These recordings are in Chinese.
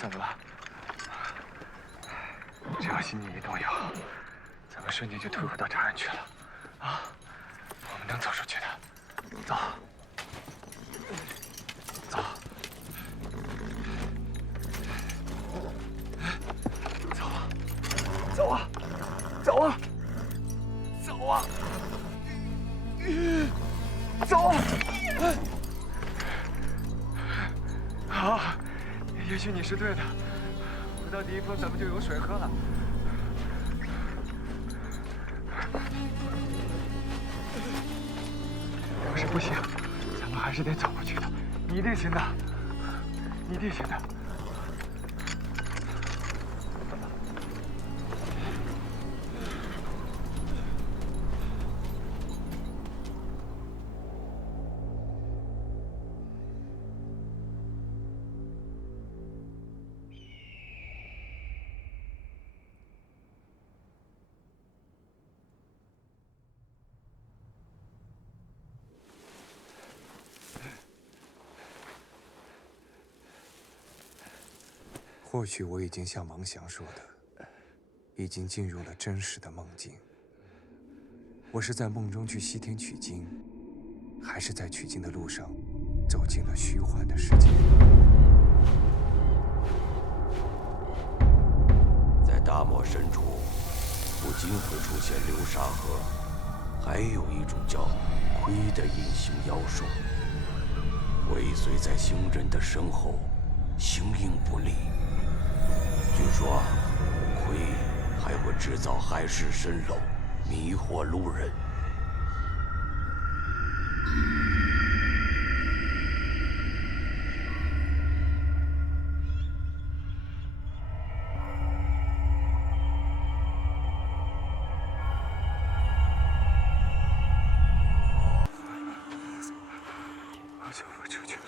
怎么了？只要心念一动摇，咱们瞬间就退回到长安去了。啊，我们能走出去的。走，走，走啊，走啊，走啊，走啊！好，也许你是对的，回到第一峰咱们就有水喝了。要是不行，咱们还是得走过去的。你一定行的，你一定行的。或许我已经像王祥说的，已经进入了真实的梦境。我是在梦中去西天取经，还是在取经的路上走进了虚幻的世界？在大漠深处，不仅会出现流沙河，还有一种叫魁的隐形妖兽，尾随在行人的身后，形影不离。据说，魁还会制造海市蜃楼，迷惑路人。我走不出去了。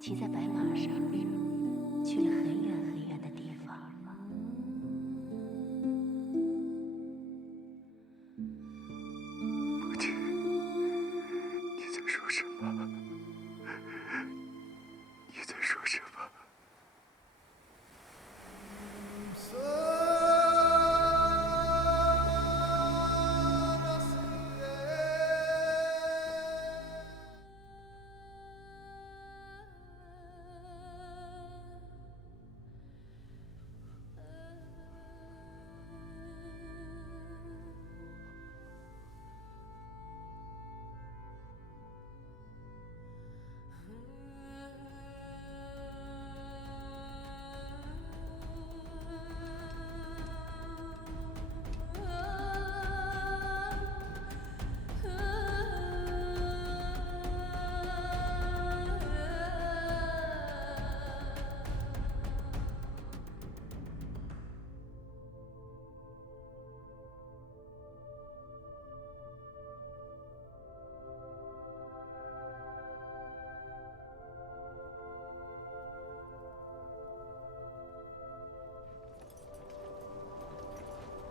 骑在白马上，去了很远很远的地方。母亲，你在说什么？你在说什么？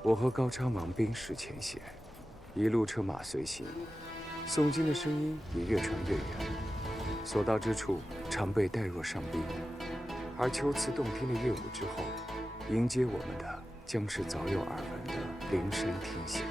我和高昌王冰释前嫌，一路车马随行，诵经的声音也越传越远，所到之处常被带若上宾。而秋次动听的乐舞之后，迎接我们的将是早有耳闻的灵山天险。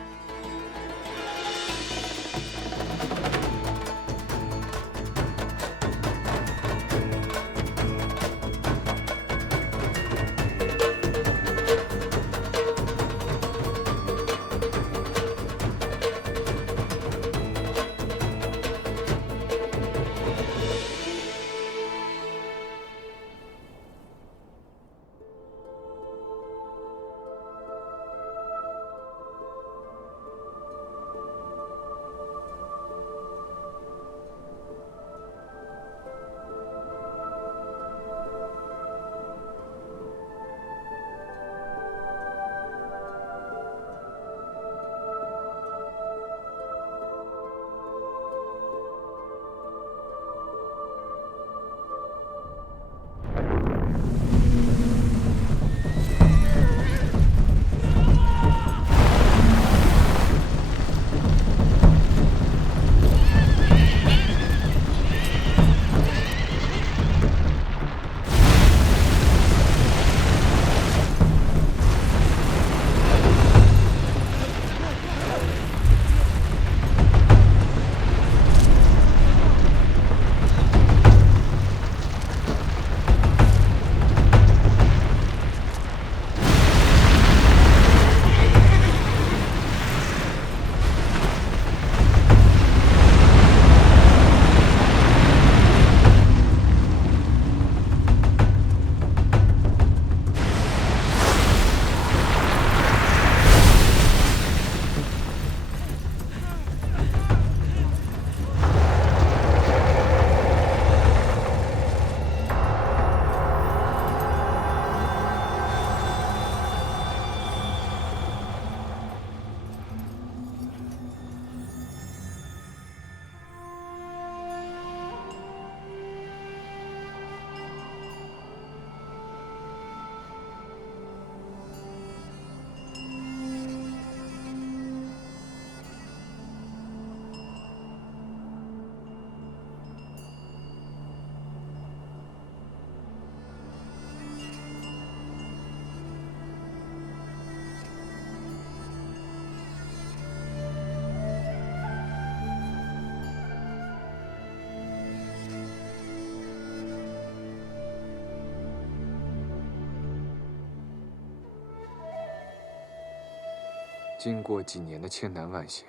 经过几年的千难万险，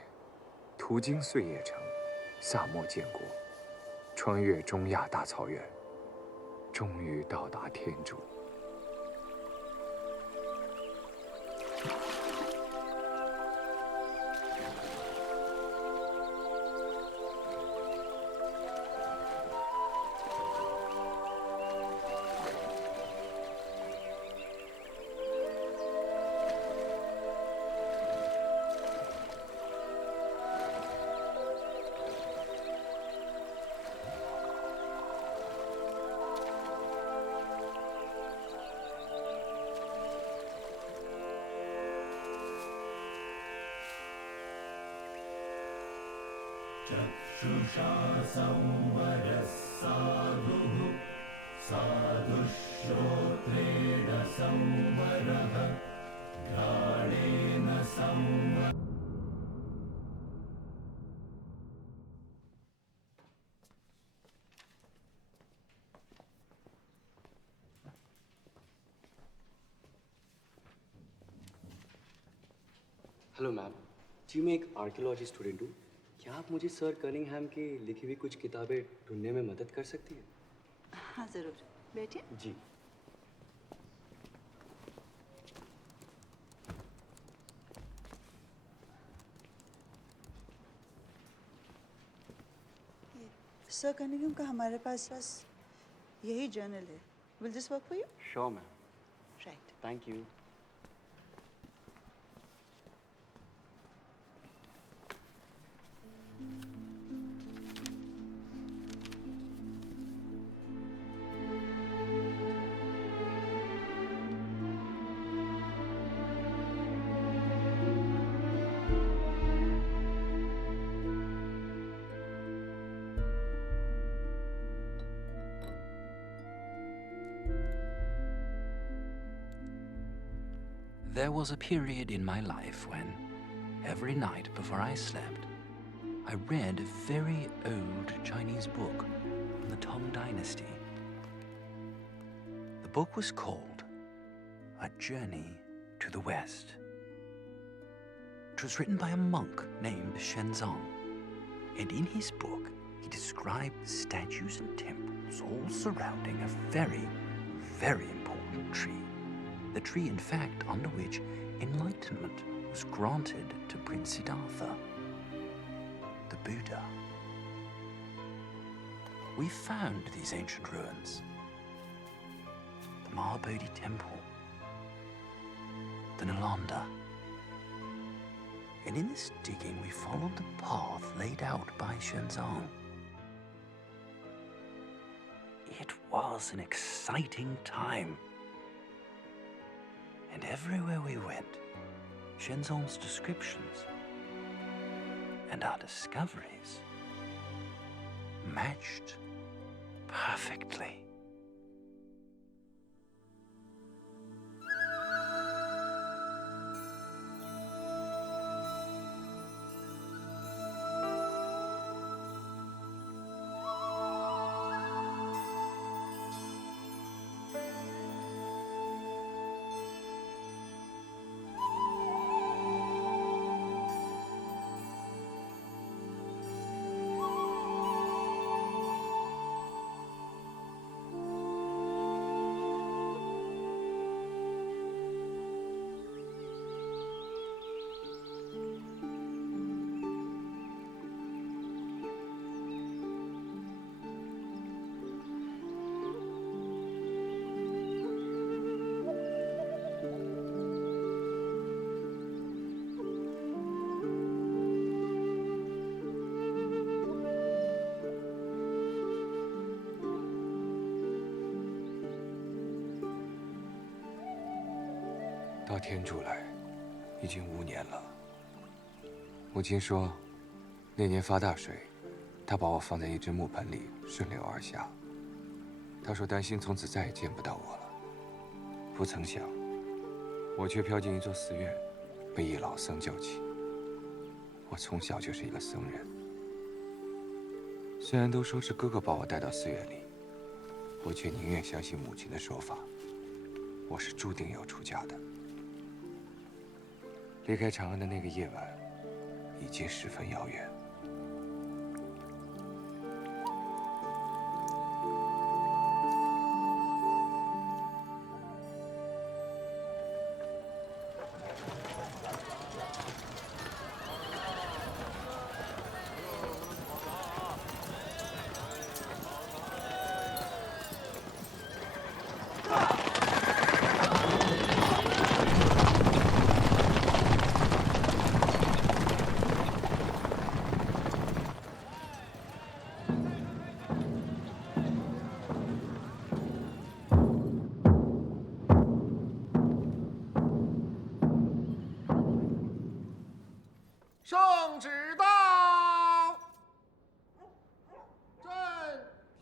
途经碎叶城、萨漠建国，穿越中亚大草原，终于到达天竺。चक्षुषा संवरस्साधुः साधुश्रोत्रेण संवरः घ्राणेन संवरः हेलो मैम जी, मैं एक आर्कियोलॉजी स्टूडेंट हूँ। क्या आप मुझे सर कनिंघहैम की लिखी हुई कुछ किताबें ढूंढने में मदद कर सकती हैं? हाँ ज़रूर, बैठिए। जी। सर कनिंघम का हमारे पास बस यही जर्नल है। Will this work for you? Sure ma'am, right. Thank you. There was a period in my life when, every night before I slept, I read a very old Chinese book from the Tang Dynasty. The book was called A Journey to the West. It was written by a monk named Shenzong, and in his book he described statues and temples all surrounding a very, very important tree. The tree, in fact, under which enlightenment was granted to Prince Siddhartha, the Buddha. We found these ancient ruins, the Mahabodhi Temple, the Nalanda. And in this digging, we followed the path laid out by Shenzong. It was an exciting time. And everywhere we went, Shenzong's descriptions and our discoveries matched perfectly.到天竺来，已经5年了。母亲说，那年发大水，她把我放在一只木盆里，顺流而下。她说担心从此再也见不到我了。不曾想，我却飘进一座寺院，被一老僧救起。我从小就是一个僧人。虽然都说是哥哥把我带到寺院里，我却宁愿相信母亲的说法，我是注定要出家的。离开长安的那个夜晚，已经十分遥远。圣旨到，朕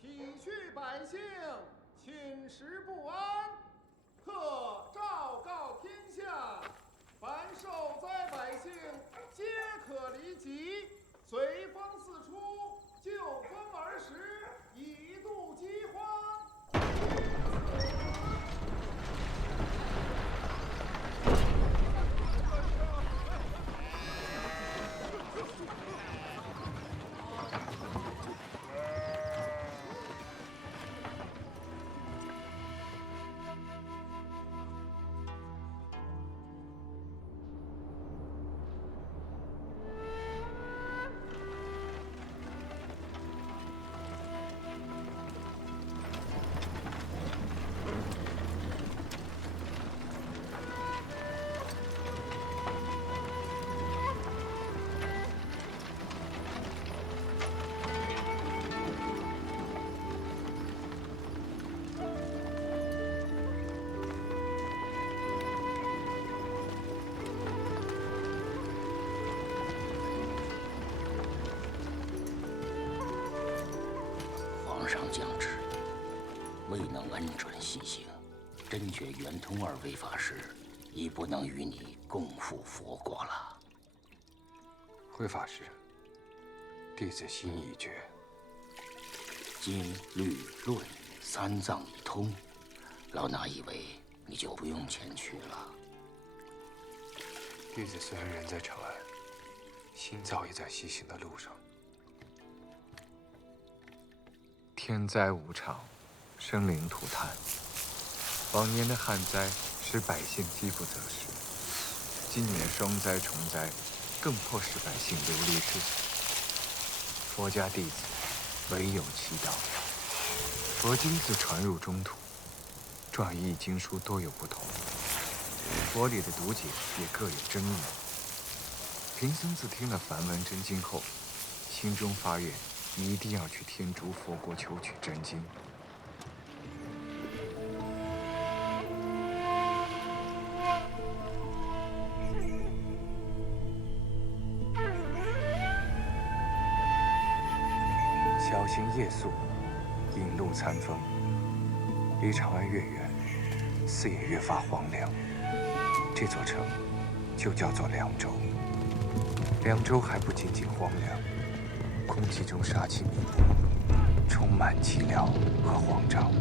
体恤百姓寝食不安，特昭告天下，凡受灾百姓皆可离疾，随风四出，就风而食，以度饥荒。皇上降旨，未能恩准西行，真觉圆通二位法师已不能与你共赴佛国了。慧法师，弟子心已决。经、律、论三藏已通，老衲以为你就不用前去了。弟子虽然人在长安，心早已在西行的路上。天灾无常，生灵涂炭。往年的旱灾使百姓饥不择食，今年双灾重灾，更迫使百姓流离失所。佛家弟子唯有祈祷。佛经自传入中土，传译经书多有不同，佛理的读解也各有争议。贫僧自听了梵文真经后，心中发愿，一定要去天竺佛国求取真经。小行夜宿，引路餐风。离长安越远，似也越发荒凉。这座城就叫做凉州。凉州还不仅仅荒凉，空气中杀气弥漫，充满寂寥和慌张。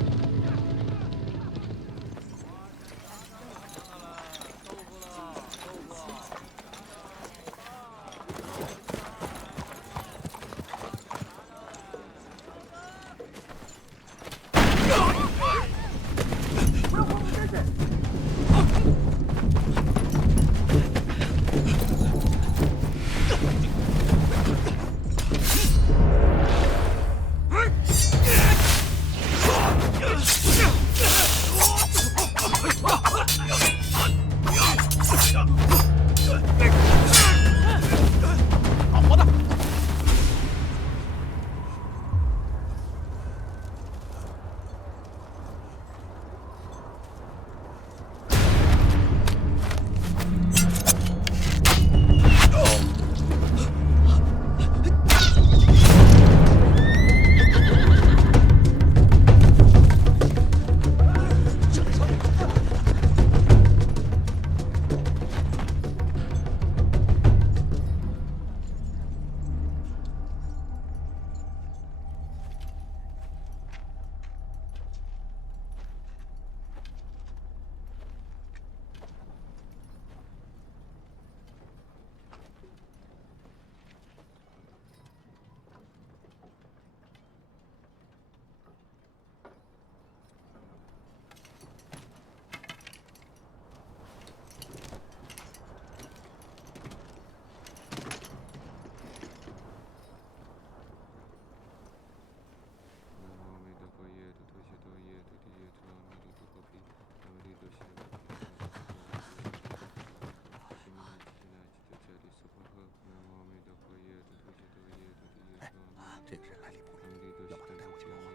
这个人来历不明，要把他带回去报案。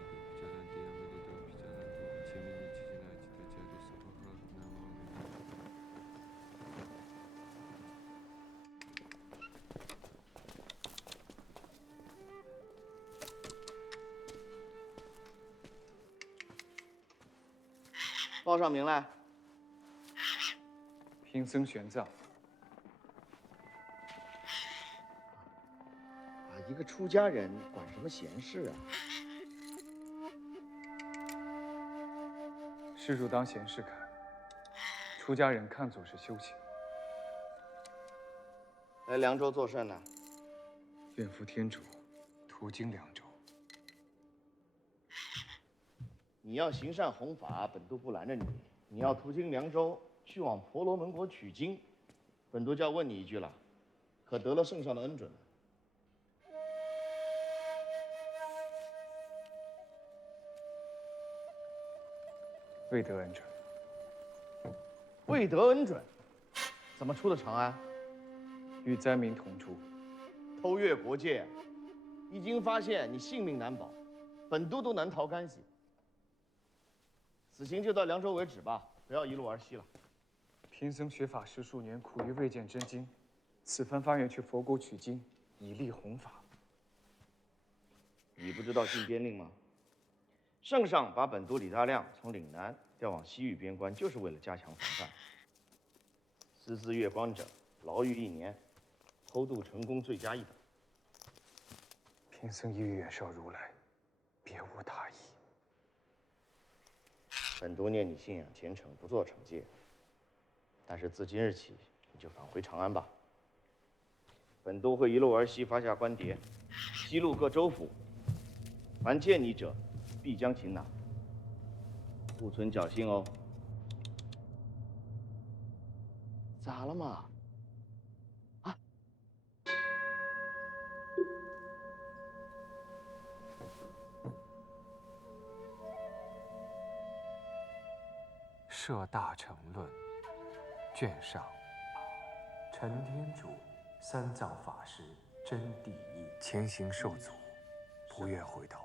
报上名来。贫僧玄奘。一个出家人管什么闲事啊？施主当闲事看，出家人看作是修行。来凉州作甚呢？愿负天主，途经凉州。你要行善弘法，本都不拦着你；你要途经凉州，去往婆罗门国取经，本都就要问你一句了：可得了圣上的恩准？未得恩准。未得恩准，怎么出的长安？与灾民同出。偷越国界，一经发现，你性命难保，本都难逃干系。此行就到凉州为止吧，不要一路而西了。贫僧学法十数年，苦于未见真经，此番发愿去佛国取经，以立弘法。你不知道禁边令吗？圣上把本都李大亮从岭南调往西域边关，就是为了加强防范。私自越关者，牢狱1年；偷渡成功，罪加1等。贫僧意欲远绍如来，别无他意。本都念你信仰虔诚，不做惩戒。但是自今日起，你就返回长安吧。本都会一路而西，发下官牒，西路各州府，凡见你者，必将擒拿，不存侥幸哦。咋了嘛？啊？《摄大乘论》卷上，陈天主三藏法师真谛义，前行受阻，不愿回头，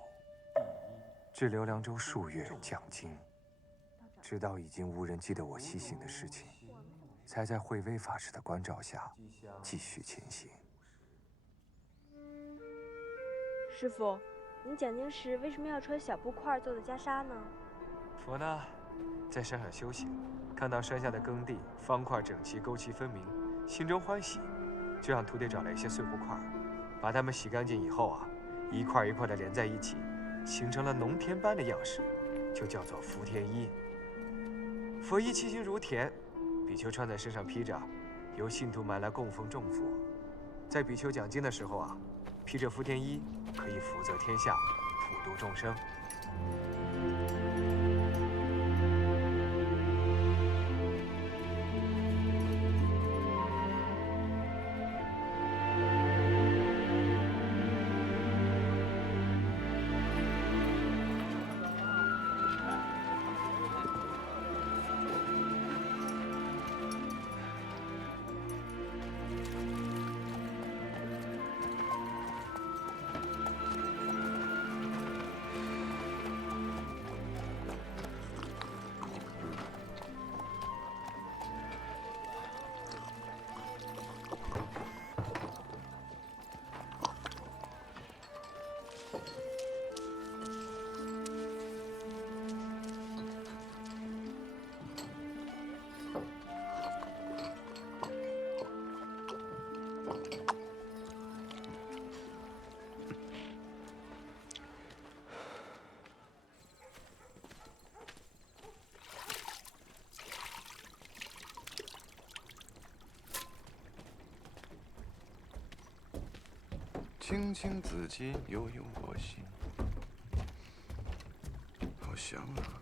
滞留凉州数月讲经，直到已经无人记得我西行的事情，才在慧威法师的关照下继续前行。师父，您讲经时为什么要穿小布块做的袈裟呢？佛呢，在山上修行，看到山下的耕地方块整齐，沟渠分明，心中欢喜，就让徒弟找来一些碎布块，把它们洗干净以后啊，一块一块的连在一起，形成了农田般的样式，就叫做福田衣。佛衣其形如田，比丘穿在身上披着，由信徒买来供奉众佛。在比丘讲经的时候啊，披着福田衣，可以福泽天下，普度众生。青青子衿，悠悠我心。好香啊！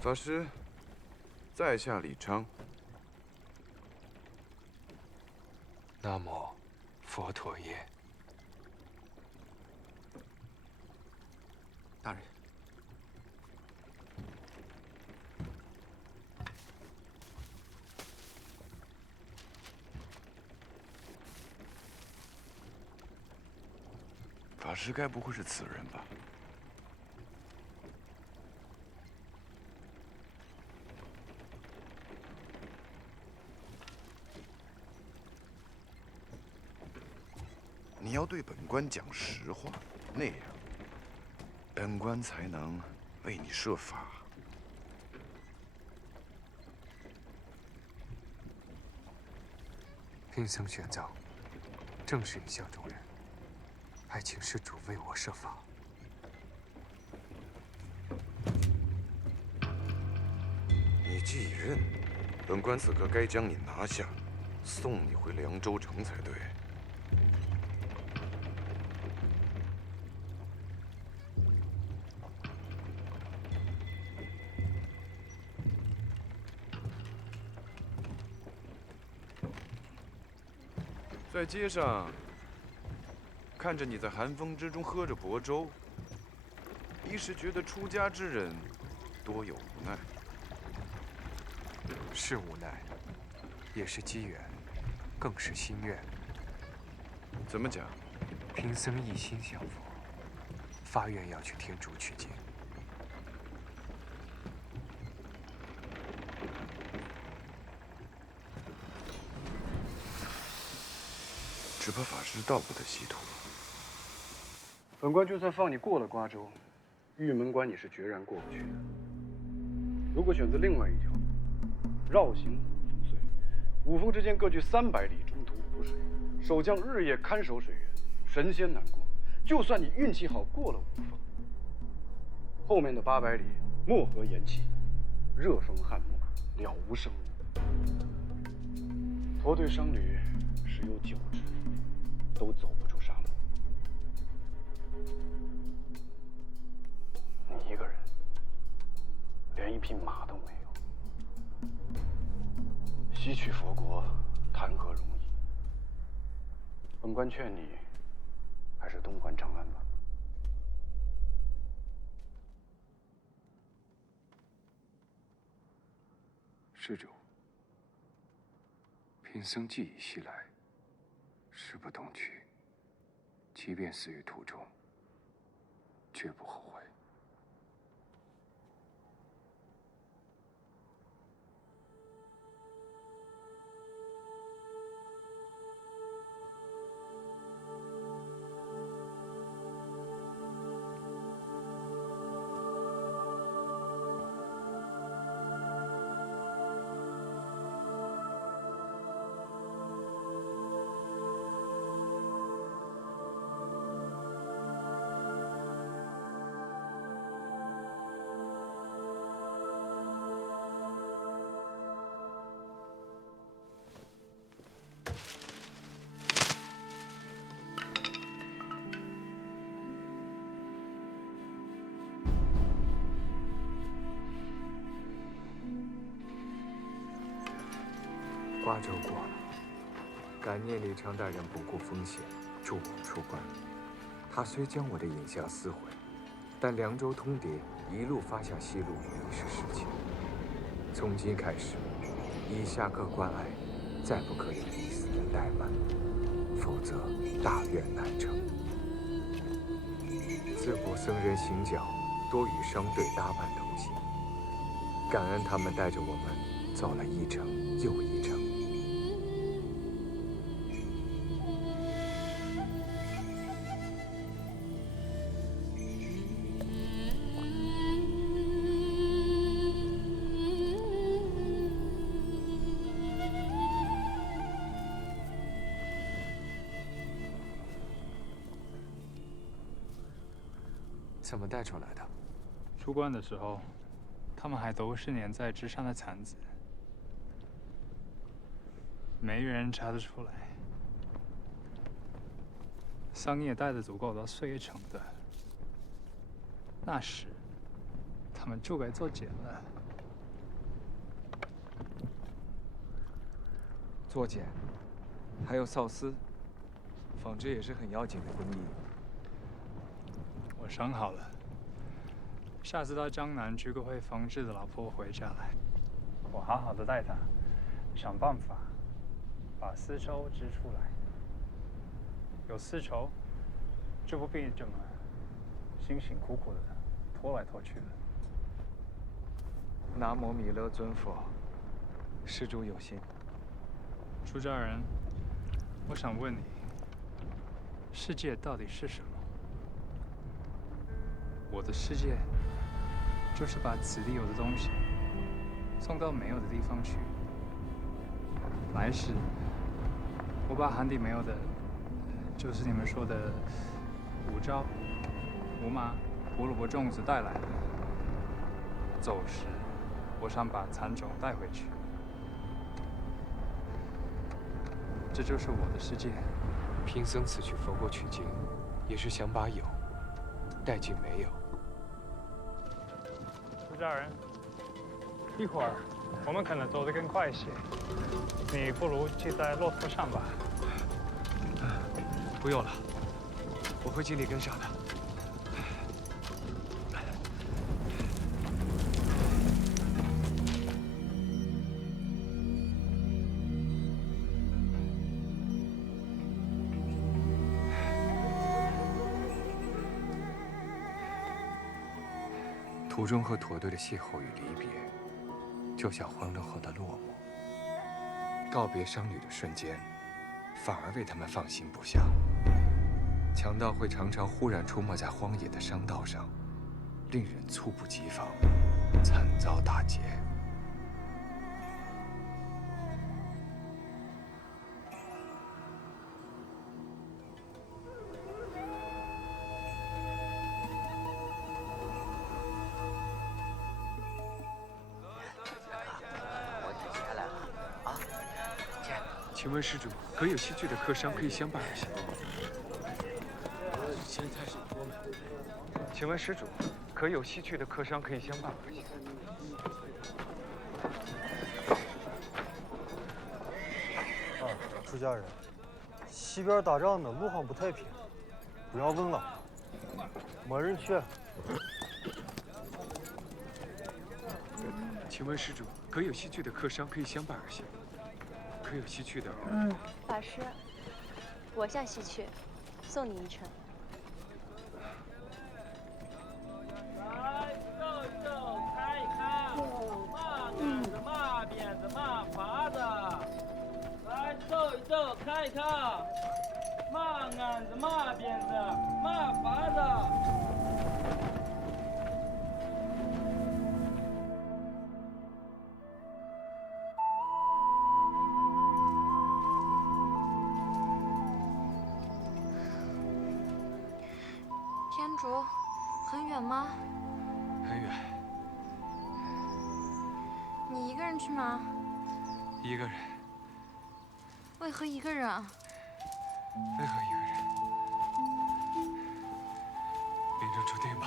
法师，在下李昌。南无佛陀耶。大人。法师该不会是此人吧？你要对本官讲实话，那样，本官才能为你设法。贫僧玄奘，正是一向中人，还请施主为我设法。你既已认，本官此刻该将你拿下，送你回凉州城才对。在街上看着你在寒风之中喝着薄粥，一时觉得出家之人多有无奈。是无奈，也是机缘，更是心愿。怎么讲？贫僧一心向佛，发愿要去天竺取经。只怕法师道不得西途。本官就算放你过了瓜州，玉门关也是决然过不去的。如果选择另外一条路，绕行5峰隧，5峰之间各距300里，中途无水，守将日夜看守水源，神仙难过。就算你运气好过了5峰，后面的800里漠河炎气，热风旱漠，了无生物。驼队商旅十有9只都走不出沙漠。你一个人，连一匹马都没有，西去佛国谈何容易？本官劝你，还是东还长安吧。施主，贫僧既已西来，誓不东去，即便死于途中，绝不后悔。瓜州过了，感念李昌大人不顾风险助我出关。他虽将我的影像撕毁，但凉州通牒一路发下西路已是实情。从今开始，以下各关隘再不可有一丝的怠慢，否则大愿难成。自古僧人行脚多与商队搭伴同行，感恩他们带着我们走了一程又一程。怎么带出来的？出关的时候，他们还都是粘在枝上的蚕子，没人查得出来。桑叶带的足够到岁月成的，那时他们就该做茧了。做茧，还有缫丝，纺织也是很要紧的工艺。我想好了，下次到江南娶个会缝制的老婆回家来，我好好的带她，想办法把丝绸织出来。有丝绸，就不必这么辛辛苦苦的拖来拖去的。南无弥勒尊佛，施主有心。出家人，我想问你，世界到底是什么？我的世界，就是把此地有的东西送到没有的地方去。来世，我把寒地没有的，就是你们说的五招、胡麻、胡萝卜粽子带来的。走时，我想把蚕种带回去。这就是我的世界。贫僧此去佛国取经，也是想把有带进没有。出家人，一会儿我们可能走得更快一些，你不如骑在骆驼上吧。不用了，我会尽力跟上的。途中和驼队的邂逅与离别，就像欢乐后的落寞。告别商旅的瞬间，反而为他们放心不下。强盗会常常忽然出没在荒野的商道上，令人猝不及防，惨遭打劫。请问施主，可有西去的客商可以相伴而行？请问施主，可有西去的客商可以相伴而行？出家人，西边打仗呢，路上不太平，不要问了，没人去。请问施主，可有西去的客商可以相伴而行？可有西去的？法师，我向西去，送你一程。来走一走，看一看，马杆子、马鞭子、马耙子。来走一走，看一看，马杆子、马鞭子、马耙子。天竺，很远吗？很远。你一个人去吗？一个人。为何一个人啊？为何一个人？命中注定吧。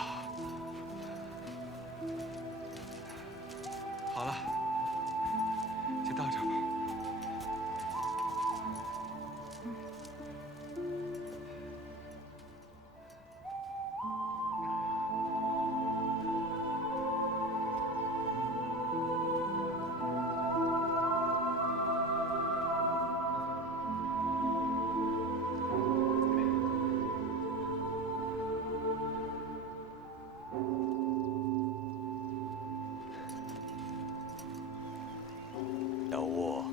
好了，就到这儿吧。老吴，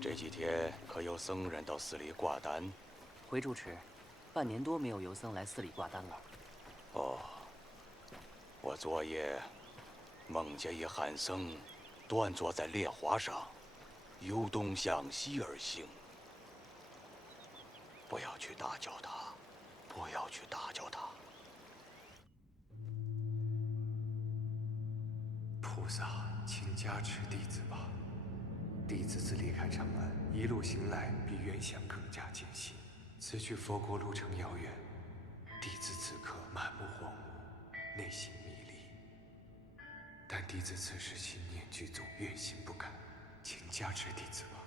这几天可有僧人到寺里挂单？回主持，半年多没有游僧来寺里挂单了。哦，我昨夜梦见一汉僧端坐在莲花上，由东向西而行。不要去打搅他，不要去打搅他。菩萨，请加持弟子吧。弟子自离开长安，一路行来，比原想更加艰辛。此去佛国路程遥远，弟子此刻满目荒芜，内心迷离。但弟子此时心念具足，愿心不改，请加持弟子吧。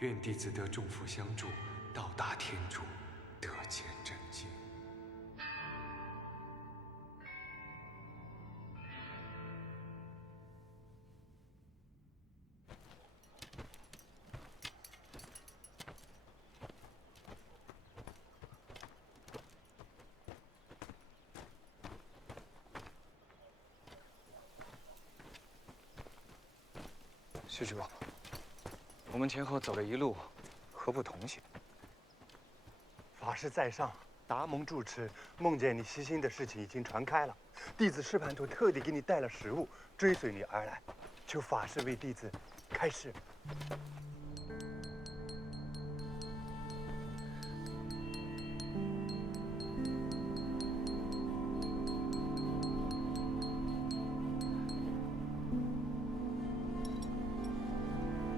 愿弟子得众佛相助，到达天竺，得见真经。施主，我们前后走了一路，何不同行？法师在上，达蒙住持梦见你西行的事情已经传开了，弟子释盘陀特地给你带了食物，追随你而来，求法师为弟子开示。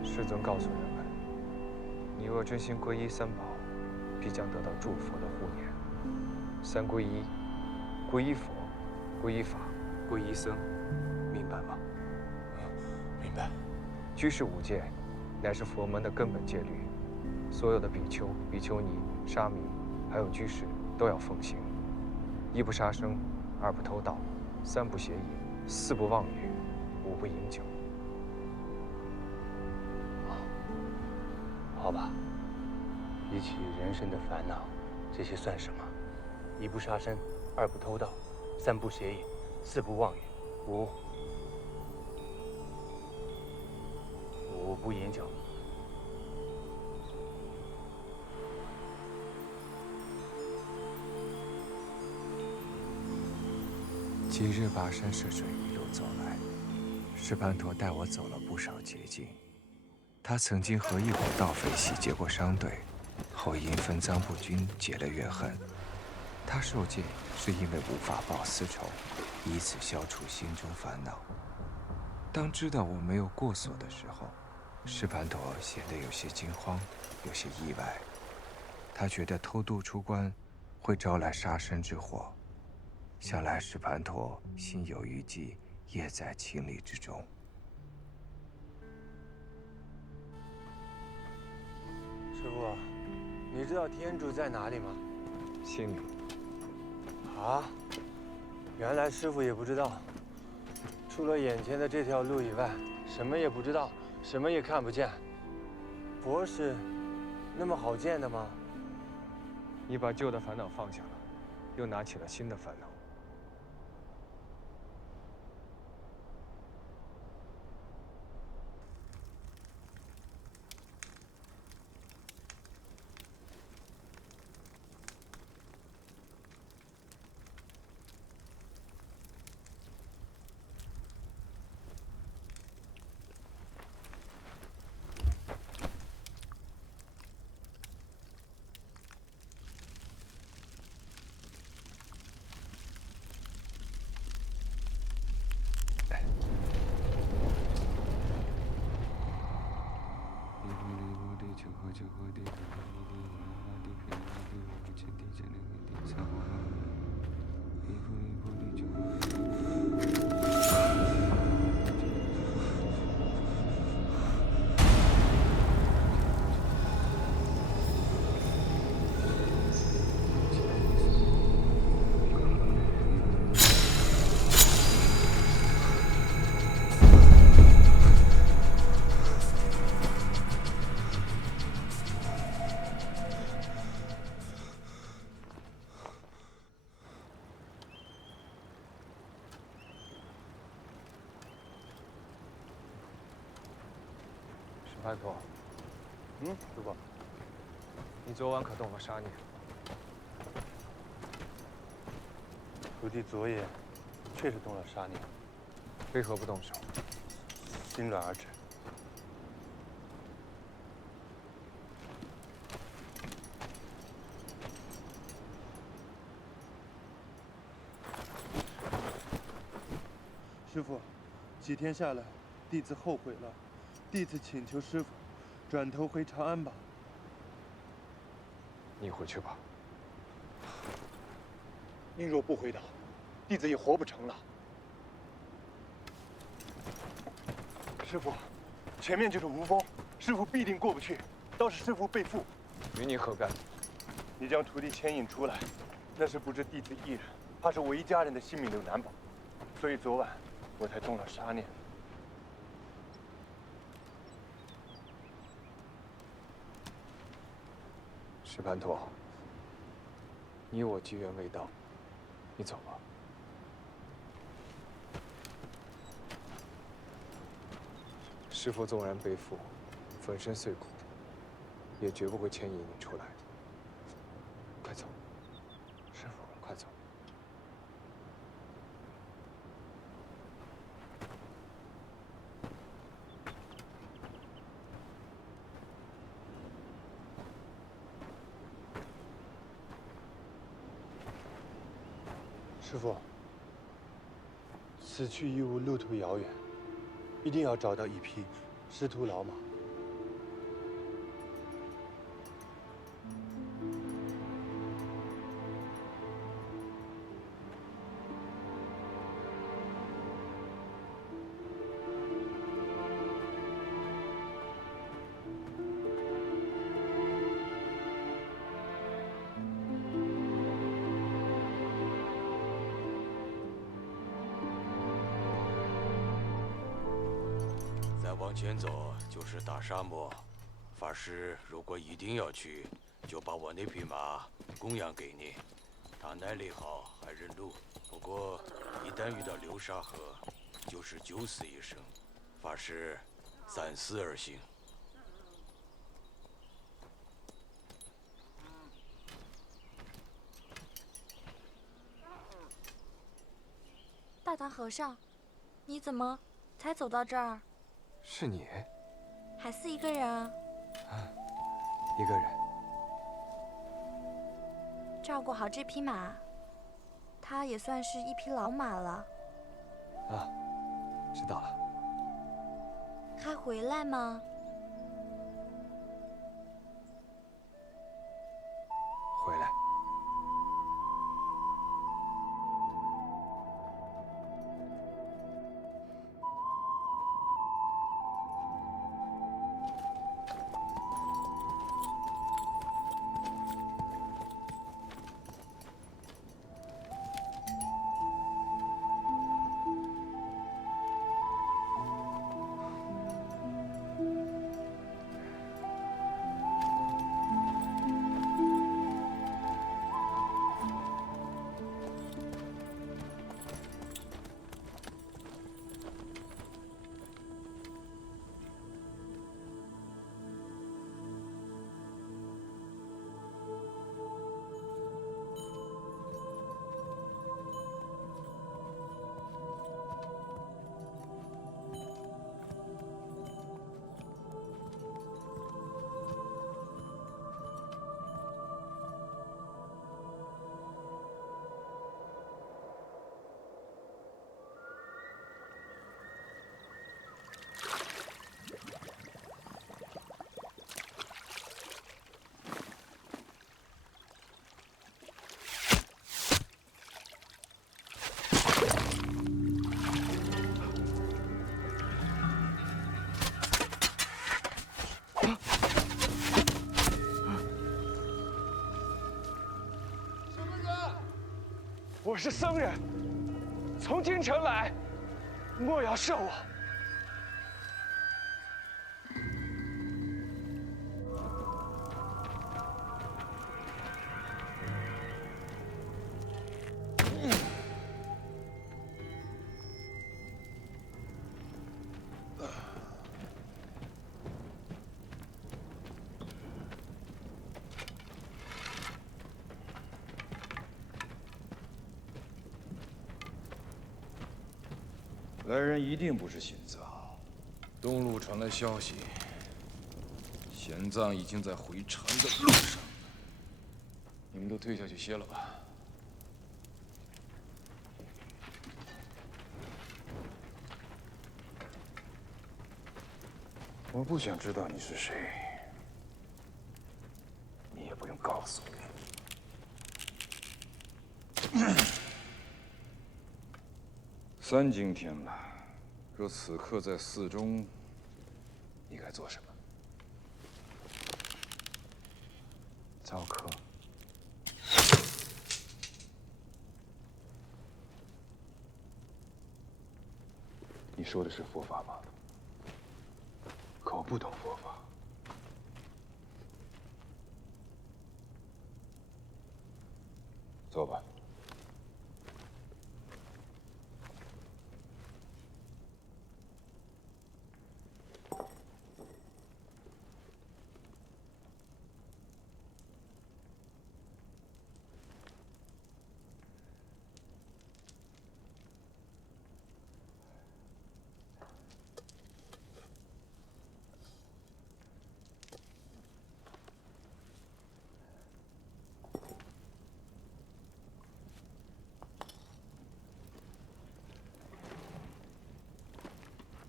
师尊告诉人们，你若真心皈依三宝，必将得到诸佛的护念。三皈依：皈依佛、皈依法、皈依僧，明白吗？明白。居士五戒，乃是佛门的根本戒律，所有的比丘、比丘尼、沙弥，还有居士都要奉行：一不杀生，二不偷盗，三不邪淫，四不妄语，五不饮酒。好吧，比起人生的烦恼，这些算什么？一不杀生，二不偷盗，三不邪淫，四不妄语，五不饮酒。今日跋山涉水一路走来，释盘陀带我走了不少捷径。他曾经和一伙盗匪洗劫过商队，后因分赃不均结了怨恨。他受戒是因为无法报私仇，以此消除心中烦恼。当知道我没有过错的时候，释盘陀显得有些惊慌，有些意外。他觉得偷渡出关会招来杀身之祸，想来释盘陀心有余悸，也在情理之中。师傅，你知道天竺在哪里吗？心里。啊，原来师傅也不知道。除了眼前的这条路以外，什么也不知道，什么也看不见。佛是那么好见的吗？你把旧的烦恼放下了，又拿起了新的烦恼。盘陀，师傅，你昨晚可动了杀念？徒弟昨夜确实动了杀念，为何不动手？心软而止。师傅，几天下来，弟子后悔了。弟子请求师傅，转头回长安吧。你回去吧。您若不回答，弟子也活不成了。师傅，前面就是无风，师傅必定过不去，倒是师傅背负。与你何干？你将徒弟牵引出来，那是不止弟子一人，怕是我一家人的性命都难保，所以昨晚我才动了杀念。释盘陀，你我机缘未到，你走吧。师父纵然背负粉身碎骨，也绝不会牵引你出来。快走，师父，快走。师父，此去义乌路途遥远，一定要找到一匹师徒老马。再往前走就是大沙漠，法师如果一定要去，就把我那匹马供养给你。它耐力好，还认路。不过一旦遇到流沙河，就是九死一生。法师三思而行。大唐和尚，你怎么才走到这儿？是你？还是一个人啊？一个人。照顾好这匹马，它也算是一匹老马了。啊，知道了。还回来吗？回来。我是僧人，从京城来，莫要射我。来人一定不是玄奘。东路传来消息，玄奘已经在回城的路上。你们都退下去歇了吧。我不想知道你是谁，你也不用告诉我。三更天了，若此刻在寺中，你该做什么？教课。你说的是佛法吗？可我不懂佛法。走吧。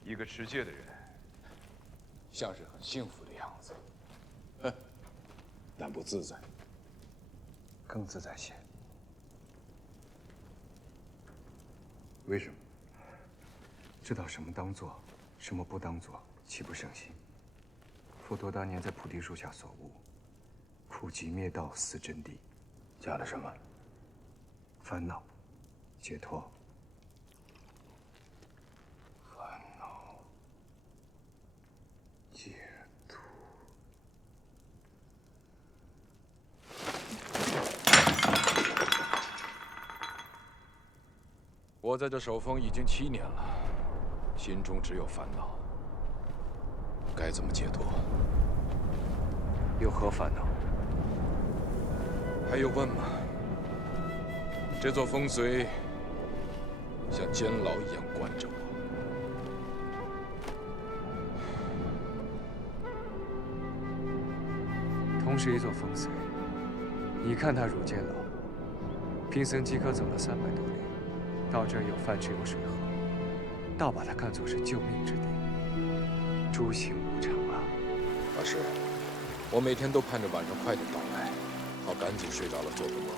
一个持戒的人，像是很幸福的样子，哼，但不自在。更自在些。为什么？知道什么当做，什么不当做，岂不省心？佛陀当年在菩提树下所悟，苦集灭道四真谛，讲了什么？烦恼、解脱。烦恼、解脱。我在这守风已经7年了，心中只有烦恼，该怎么解脱？有何烦恼？还用问吗？这座风随像监牢一样关着我。同是一座风随，你看它如监牢。贫僧饥渴走了300多里，到这儿有饭吃有水喝，倒把它看作是救命之地。诸行无常啊！法师，我每天都盼着晚上快点到来，好赶紧睡着了做个梦。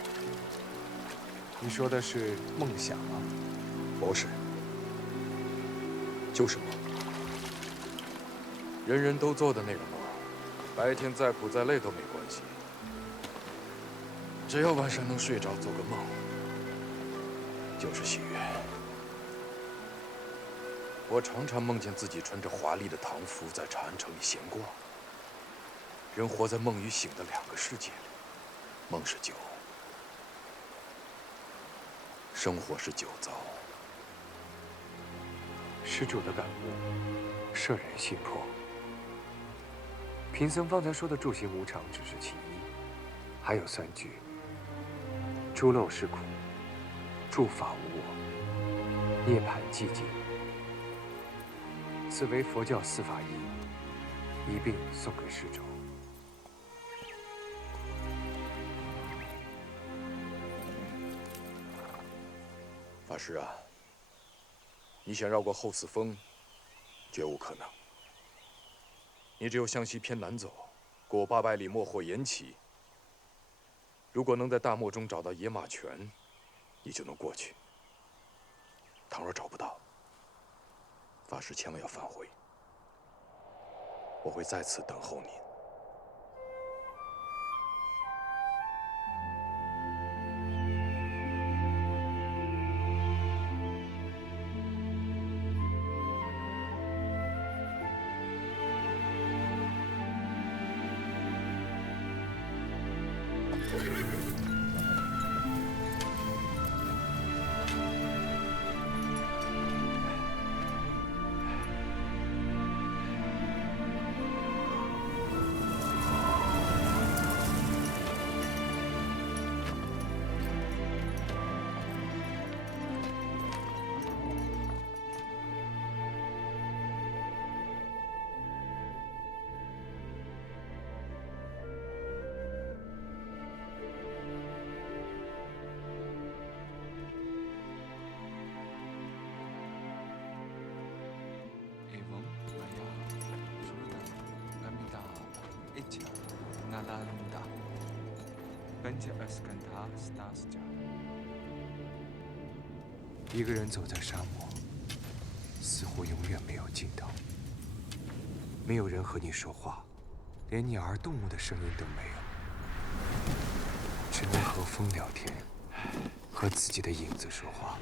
你说的是梦想吗？不是，就是梦。人人都做的那个梦，白天再苦再累都没关系，只要晚上能睡着做个梦，就是喜悦。我常常梦见自己穿着华丽的唐服在长安城里闲逛。人活在梦与醒的2个世界里，梦是酒，生活是酒糟。施主的感悟，摄人心魄。贫僧方才说的诸行无常只是其一，还有3句：诸漏是苦，诸法无我，涅槃寂静。此为佛教4法义，一并送给施主。法师啊，你想绕过后四峰，绝无可能。你只有向西偏南走，过800里莫或岩起。如果能在大漠中找到野马泉，你就能过去。倘若找不到，法师千万要返回，我会在此等候你。一个人走在沙漠，似乎永远没有尽头。没有人和你说话，连鸟儿动物的声音都没有，只能和风聊天，和自己的影子说话。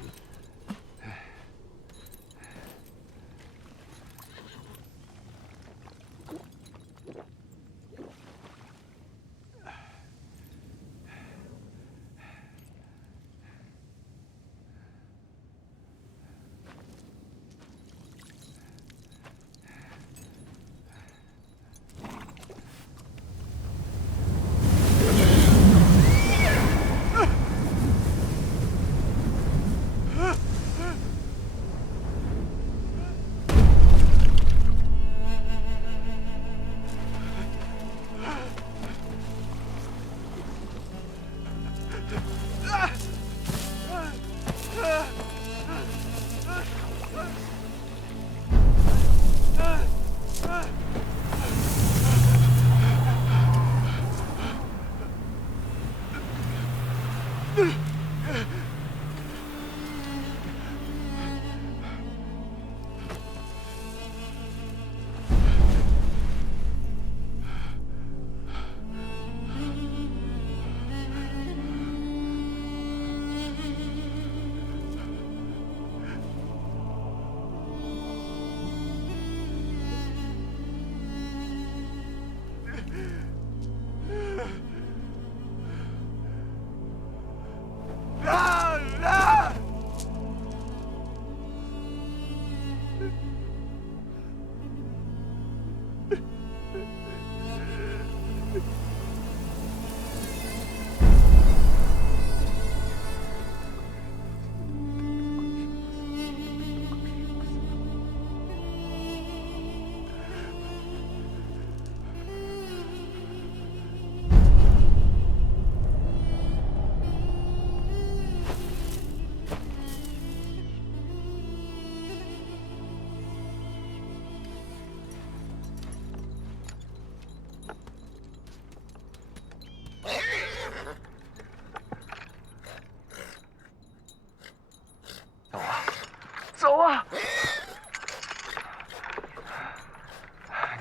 走啊！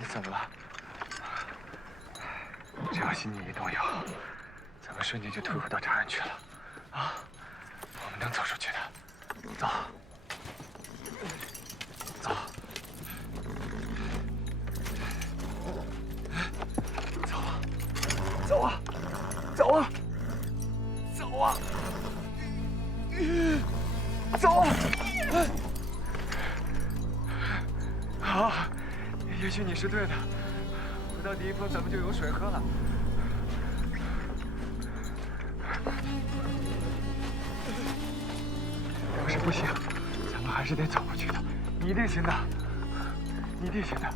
你怎么了？只要心念一动摇，咱们瞬间就退回到长安去了。啊，我们能走出去的。走，走，走啊！走啊！走啊！走啊！走啊！好，也许你是对的。回到第一峰，咱们就有水喝了。要是不行，咱们还是得走过去的。你一定行的，你一定行的。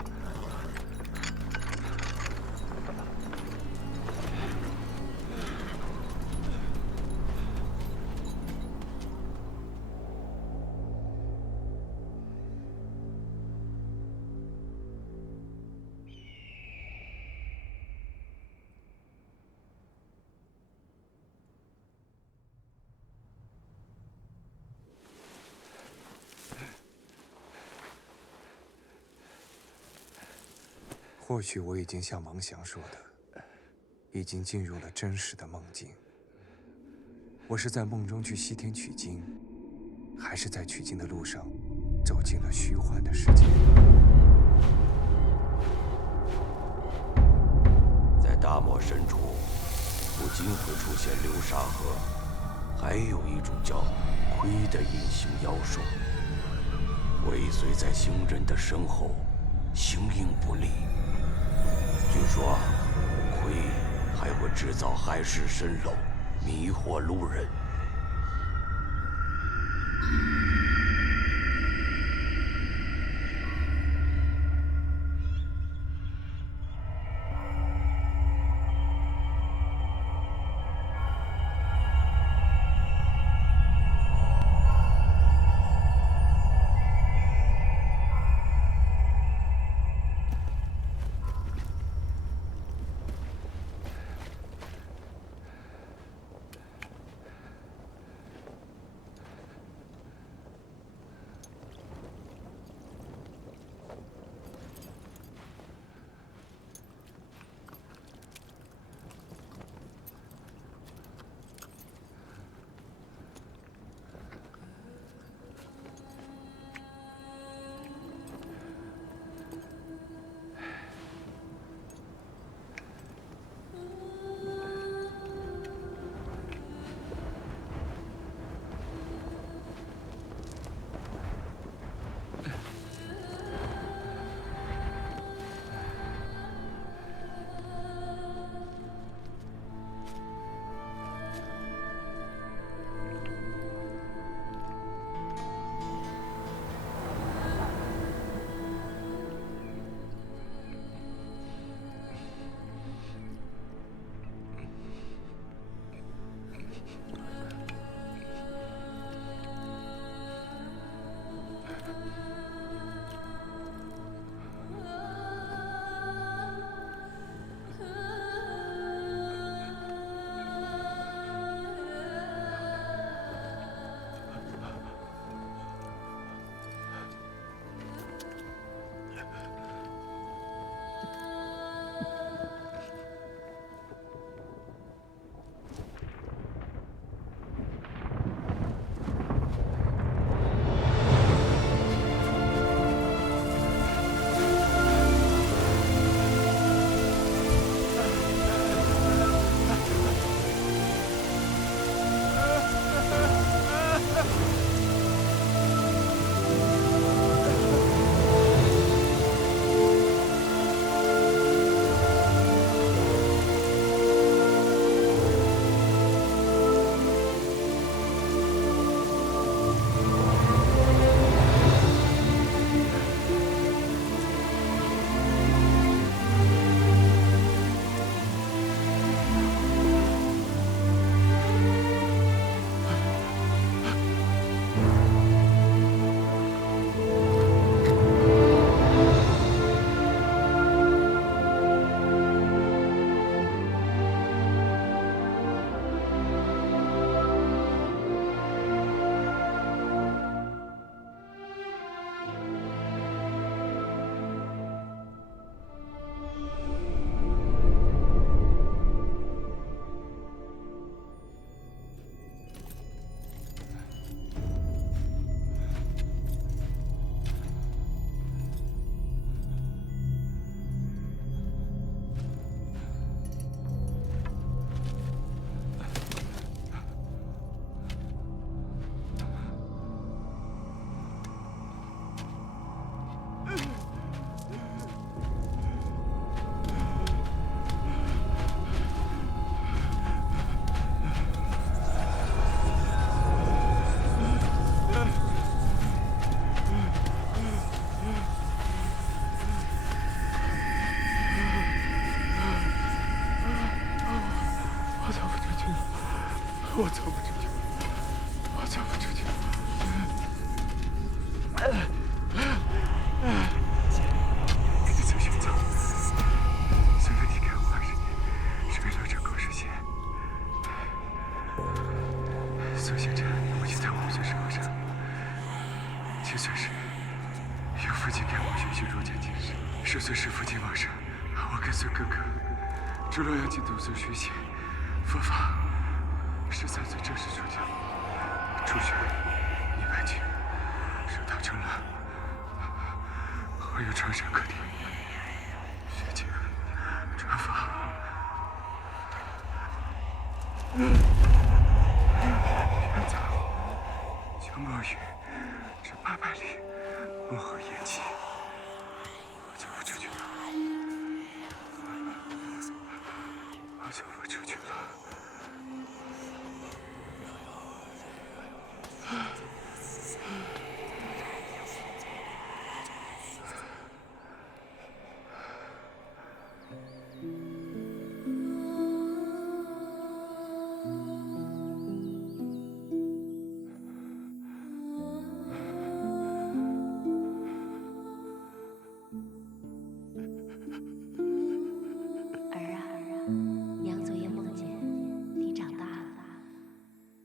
或许我已经像王祥说的，已经进入了真实的梦境。我是在梦中去西天取经，还是在取经的路上走进了虚幻的世界？在大漠深处，不仅会出现流沙河，还有一种叫亏的隐形妖兽，尾随在行人的身后，形影不离。据说，亏还会制造海市蜃楼，迷惑路人。我走不出去，我走不出去。你在寻找，虽然你看我20年是为了成功实现。苏先生，母亲在5岁时过世，7岁时由父亲给我学习儒家经史，10岁时父亲往生，我跟随哥哥除了要去读书学习佛法，13岁正式出家，出学100句，受到成了，我又传承各地，学经传法。玄奘、降魔语是800里幕后演技，我走不出去了，我走不出去了。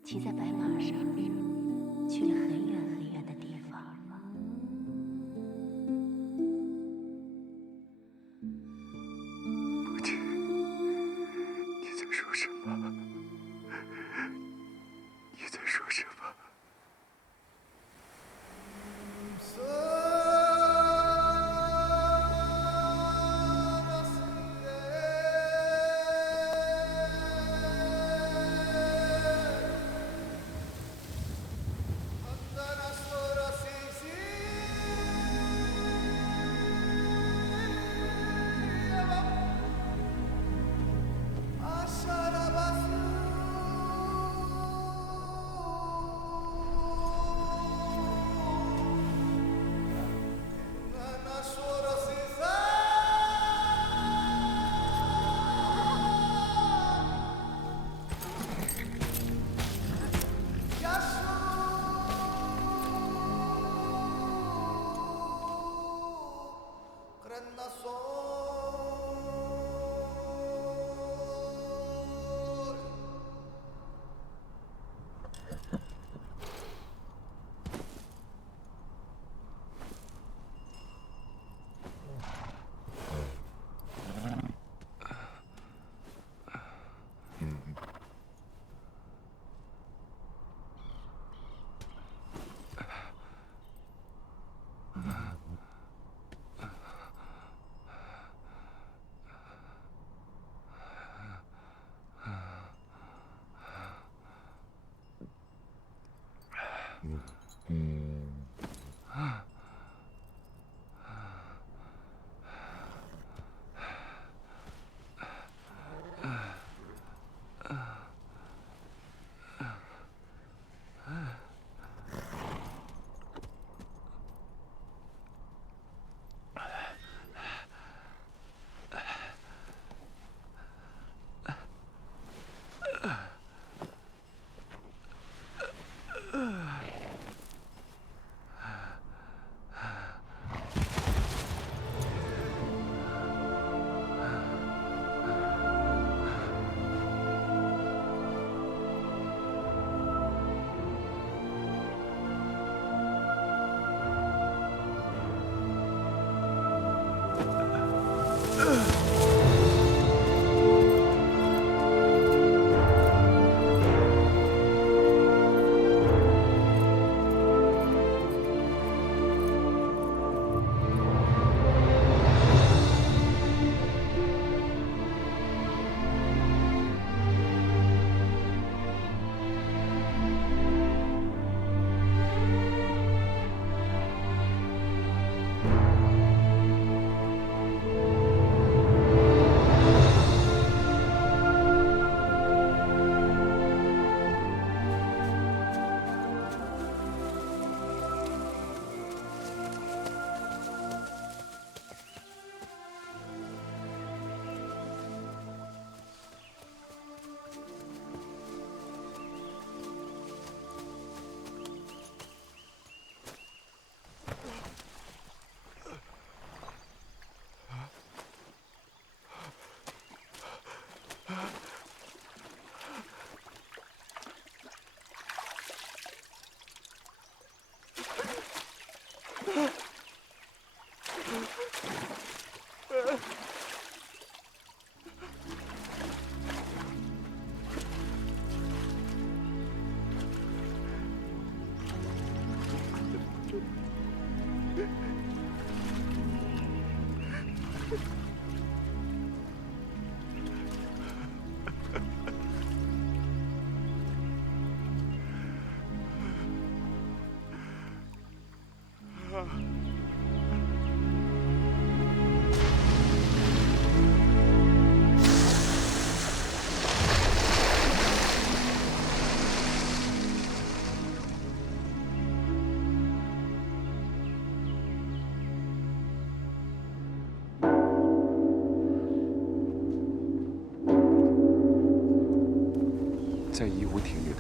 骑在白马上，去了很远很远的地方。母亲，你在说什么？你在说什么？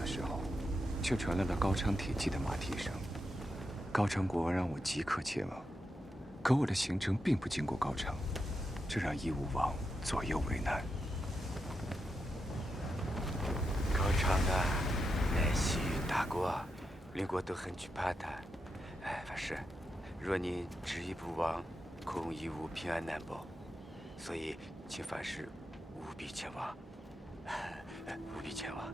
的时候，却传来了高昌铁骑的马蹄声。高昌国王让我即刻前往，可我的行程并不经过高昌，这让义乌王左右为难。高昌啊，来西域大国，邻国都很惧怕他。哎，法师，若您执意不往，恐义乌平安难保，所以请法师务必前往，务必前往。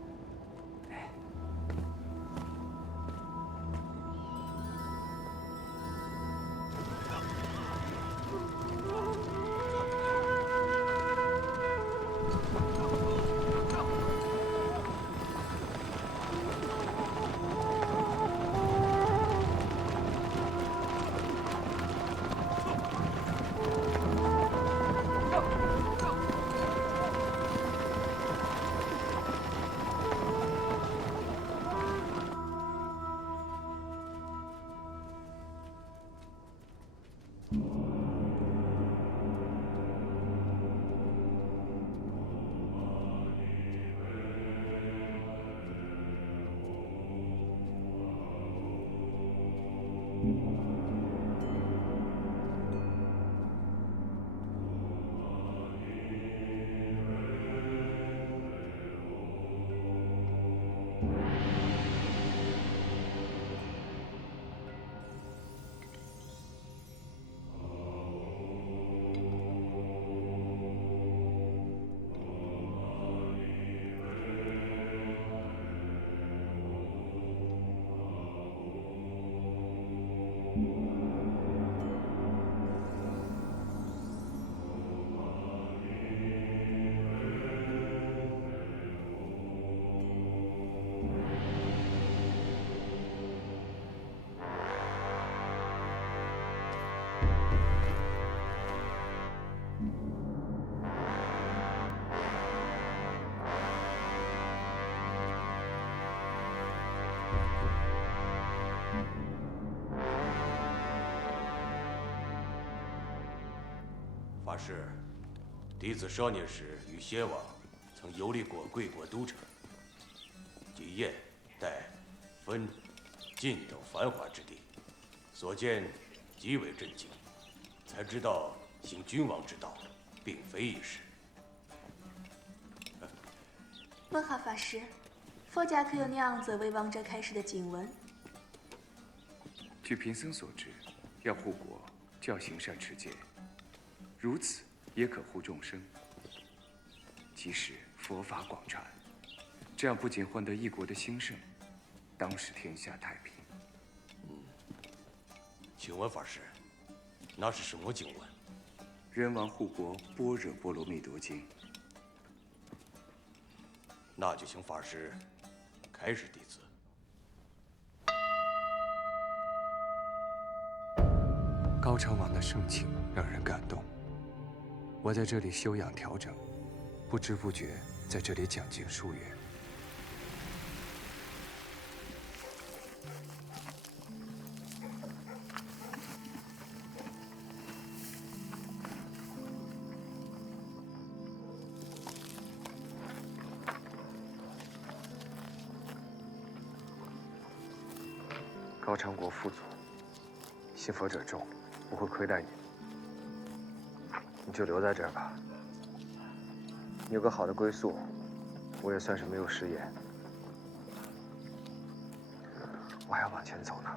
法师，弟子少年时与先王曾游历过贵国都城，及燕、代、汾、晋等繁华之地，所见极为震惊，才知道行君王之道，并非易事。问好法师，佛家可有那样子为亡者开示的经文？据贫僧所知，要护国，就要行善持戒。如此也可护众生，即使佛法广传，这样不仅换得一国的兴盛，当使天下太平。请问法师，那是什么经文？人王护国般若波罗蜜多经。那就请法师开示弟子。高昌王的盛情让人感动。我在这里休养调整，不知不觉在这里讲经数月。高昌国父祖，信佛者众，不会亏待你。你就留在这儿吧。你有个好的归宿，我也算是没有食言。我还要往前走呢。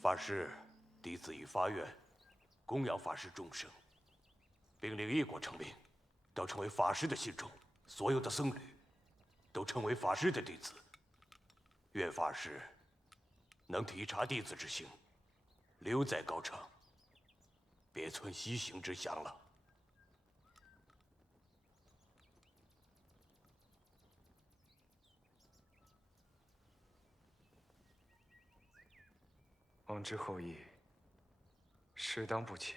法师，弟子已发愿，供养法师众生，并令一国成民，都成为法师的信众。所有的僧侣都成为法师的弟子。愿法师能体察弟子之心，留在高昌，别存西行之想了。王之后意，适当不起。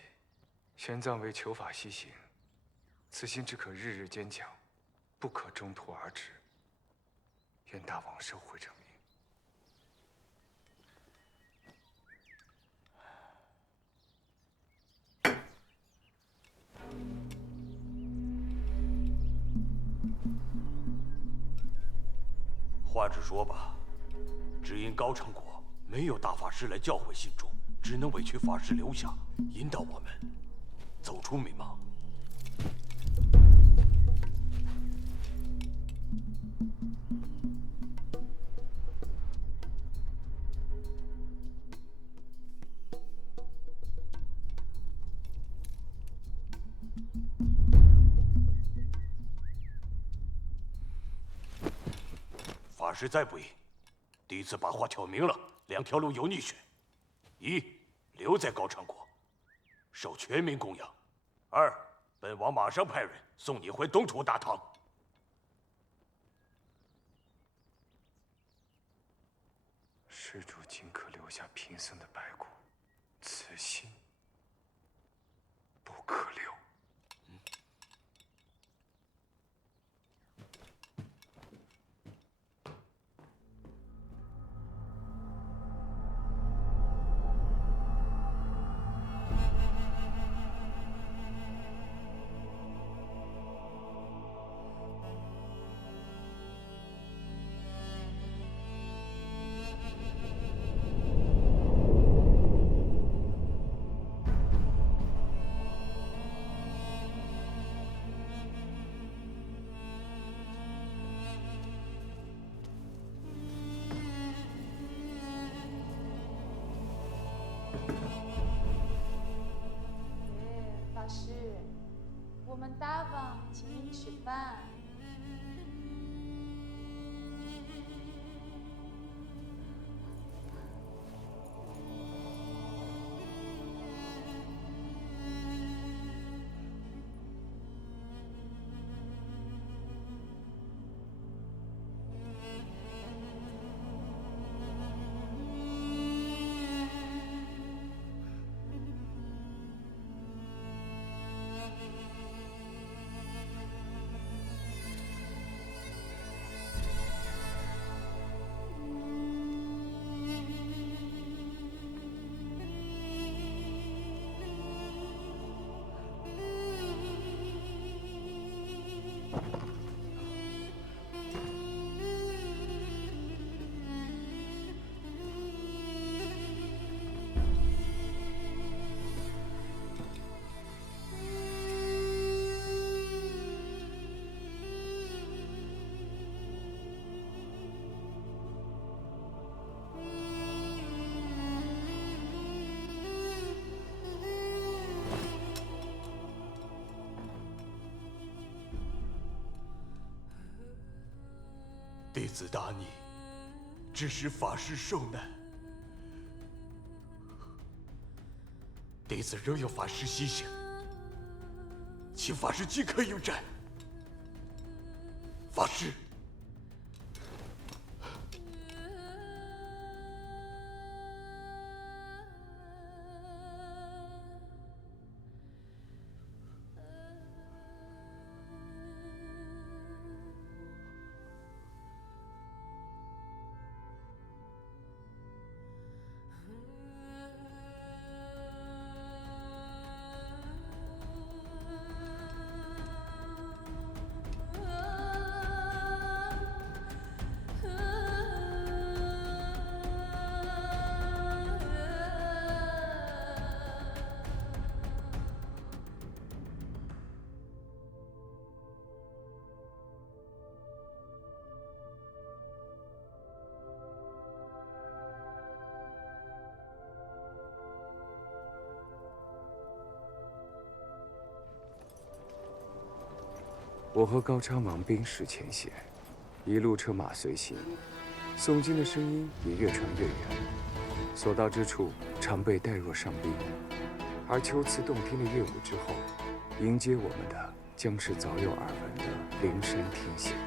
玄奘为求法西行，此心只可日日坚强，不可中途而止。愿大王收回成命。话直说吧，只因高昌国没有大法师来教诲信众，只能委屈法师留下，引导我们走出迷茫。法师再不义，弟子把话挑明了，两条路由你选：一，留在高昌国，受全民供养；二，本王马上派人送你回东土大唐。施主仅可留下贫僧的白骨，此心不可留。法师，我们大王请您吃饭。弟子大逆，致使法师受难。弟子仍有法师西行，请法师即刻应战。法师。我和高昌王冰释前嫌，一路车马随行，诵经的声音也越传越远，所到之处常被带若上宾。而秋次动听的乐舞之后，迎接我们的将是早有耳闻的灵山天险。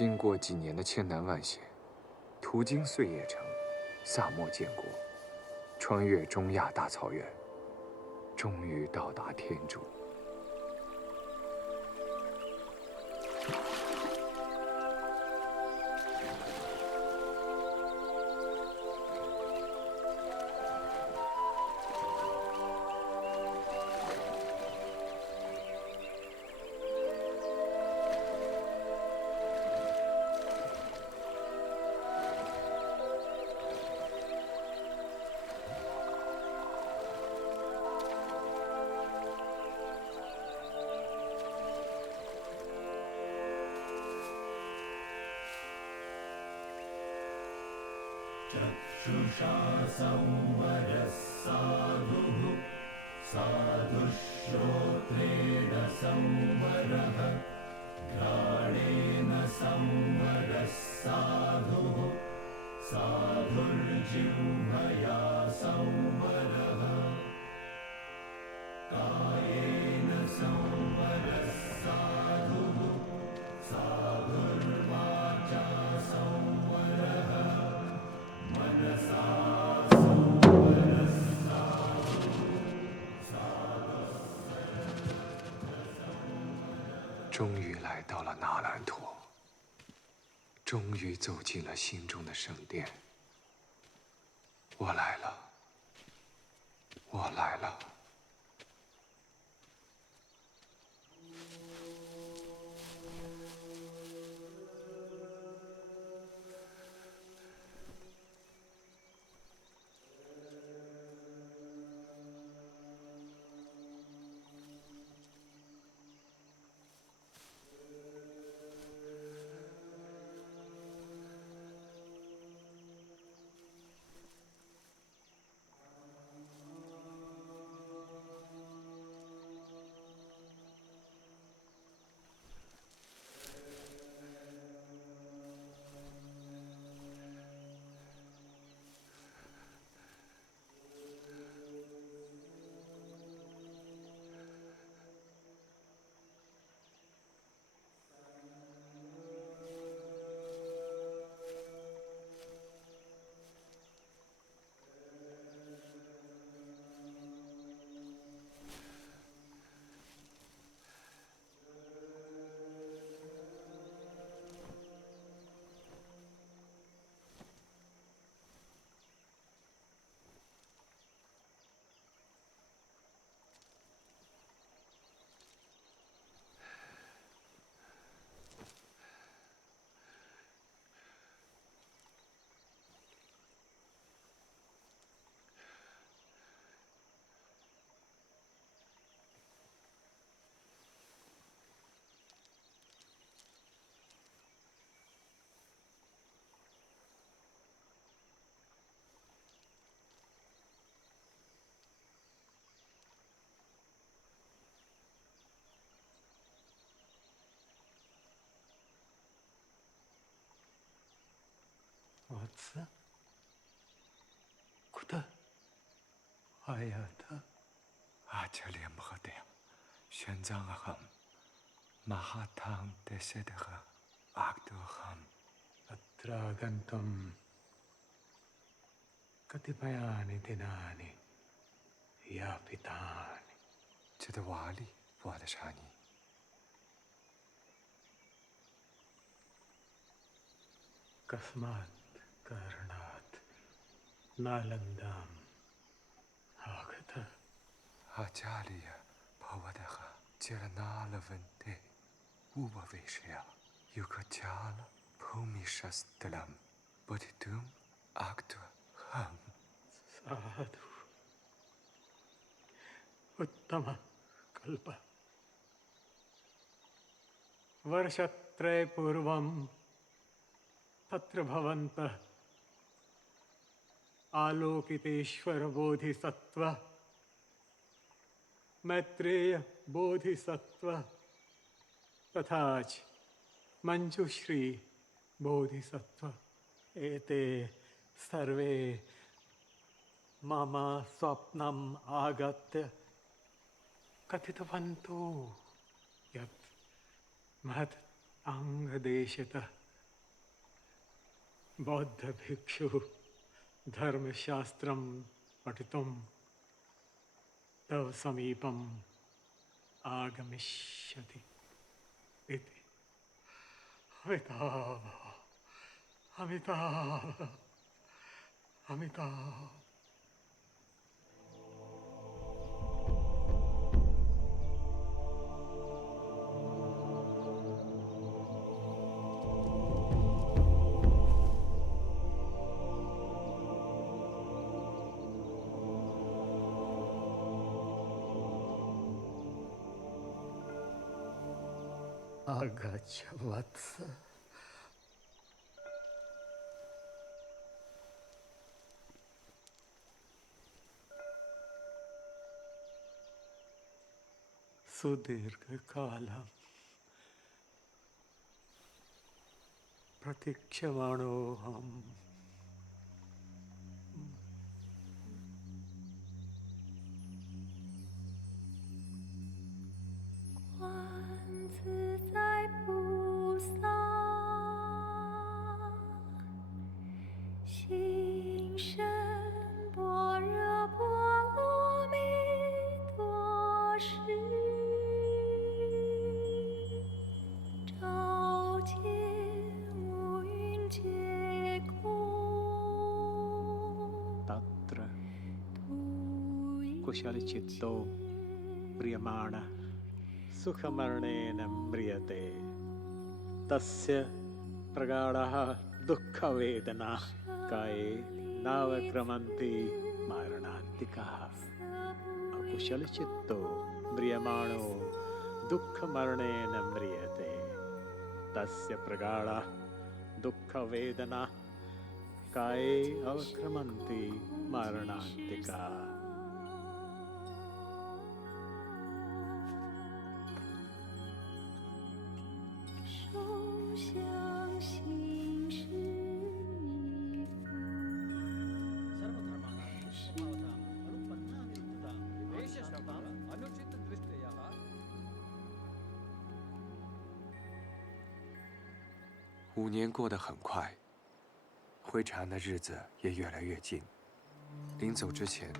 经过几年的千难万险，途经碎叶城、萨漠建国，穿越中亚大草原，终于到达天竺。चक्षुषा संवरः साधुः साधुश्रोत्रेण संवरः घ्राणेन संवरः साधुः साधुर्जिह्वया संवरः कायेन संवरः साधुः साधुर्वाचा संवरः मनसा संवरः साधुः साधुः 终于来到了那兰陀，终于走进了心中的圣殿。我来了，我来了。वत्स कुतः आयात? आचार्य महोदय,玄奘अहं महातां दशरथः आगतोऽहम्। अत्र आगन्तुं कतिपयानि दिनानि यापितानि। चतुर्वारि वर्षाणि। कस्मात् कारणात् नालन्दाम् आगतः? आचार्य भवतः चरणालवन्ते उपवेश्य युगजाल भूमिशस्थलं पठितुम् आगतोऽहम्। साधु उत्तम कल्प। वर्षत्रय पूर्वं तत्र भवन्तः आलोकितेश्वर बोधिसत्व, मैत्रेय बोधिसत्व तथा च मंजुश्री बोधिसत्व एते सर्वे मम स्वप्नम् आगत्य कथितवन्तु यत् महत् अंगदेशतः बौद्ध भिक्षु धर्मशास्त्रं पठितुं तव समीपम् आगमिष्यति इति। अमिताभ अमिताभ अमिताभ। आगच्छ वत्स। सुदीर्घकालं प्रतीक्षमाणोऽहम्। तत्र कुशलचित्तो प्रियमाणः सुखमरणेन म्रियते तस्य प्रगाढः दुःखवेदना काये नावक्रमन्ति मारणान्तिकः। अकुशलचित्तो म्रियमाणो दुःखमरणेन म्रियते तस्य प्रगाढः दुःखवेदना काये अवक्रमन्ति मारणान्तिका।5年过得很快，回长安的日子也越来越近。临走之前，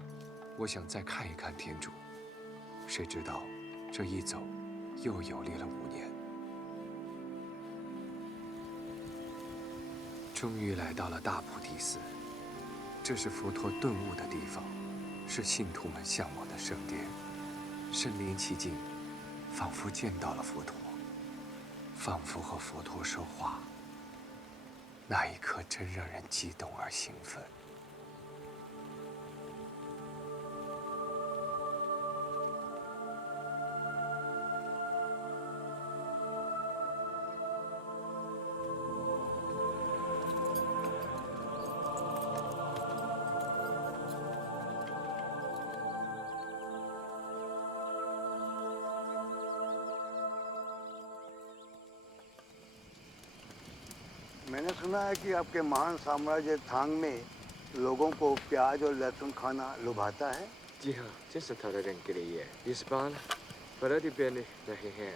我想再看一看天主，谁知道这一走，又游历了5年。终于来到了大菩提寺，这是佛陀顿悟的地方，是信徒们向往的圣殿。身临其境，仿佛见到了佛陀，仿佛和佛陀说话。那一刻真让人激动而兴奋。मैंने सुना है कि आपके महान साम्राज्य थांग में लोगों को प्याज और लहसुन खाना लुभाता है। जी हाँ, जैसे थोड़ा दिन के लिए इस बार प्रतिबंध नहीं है।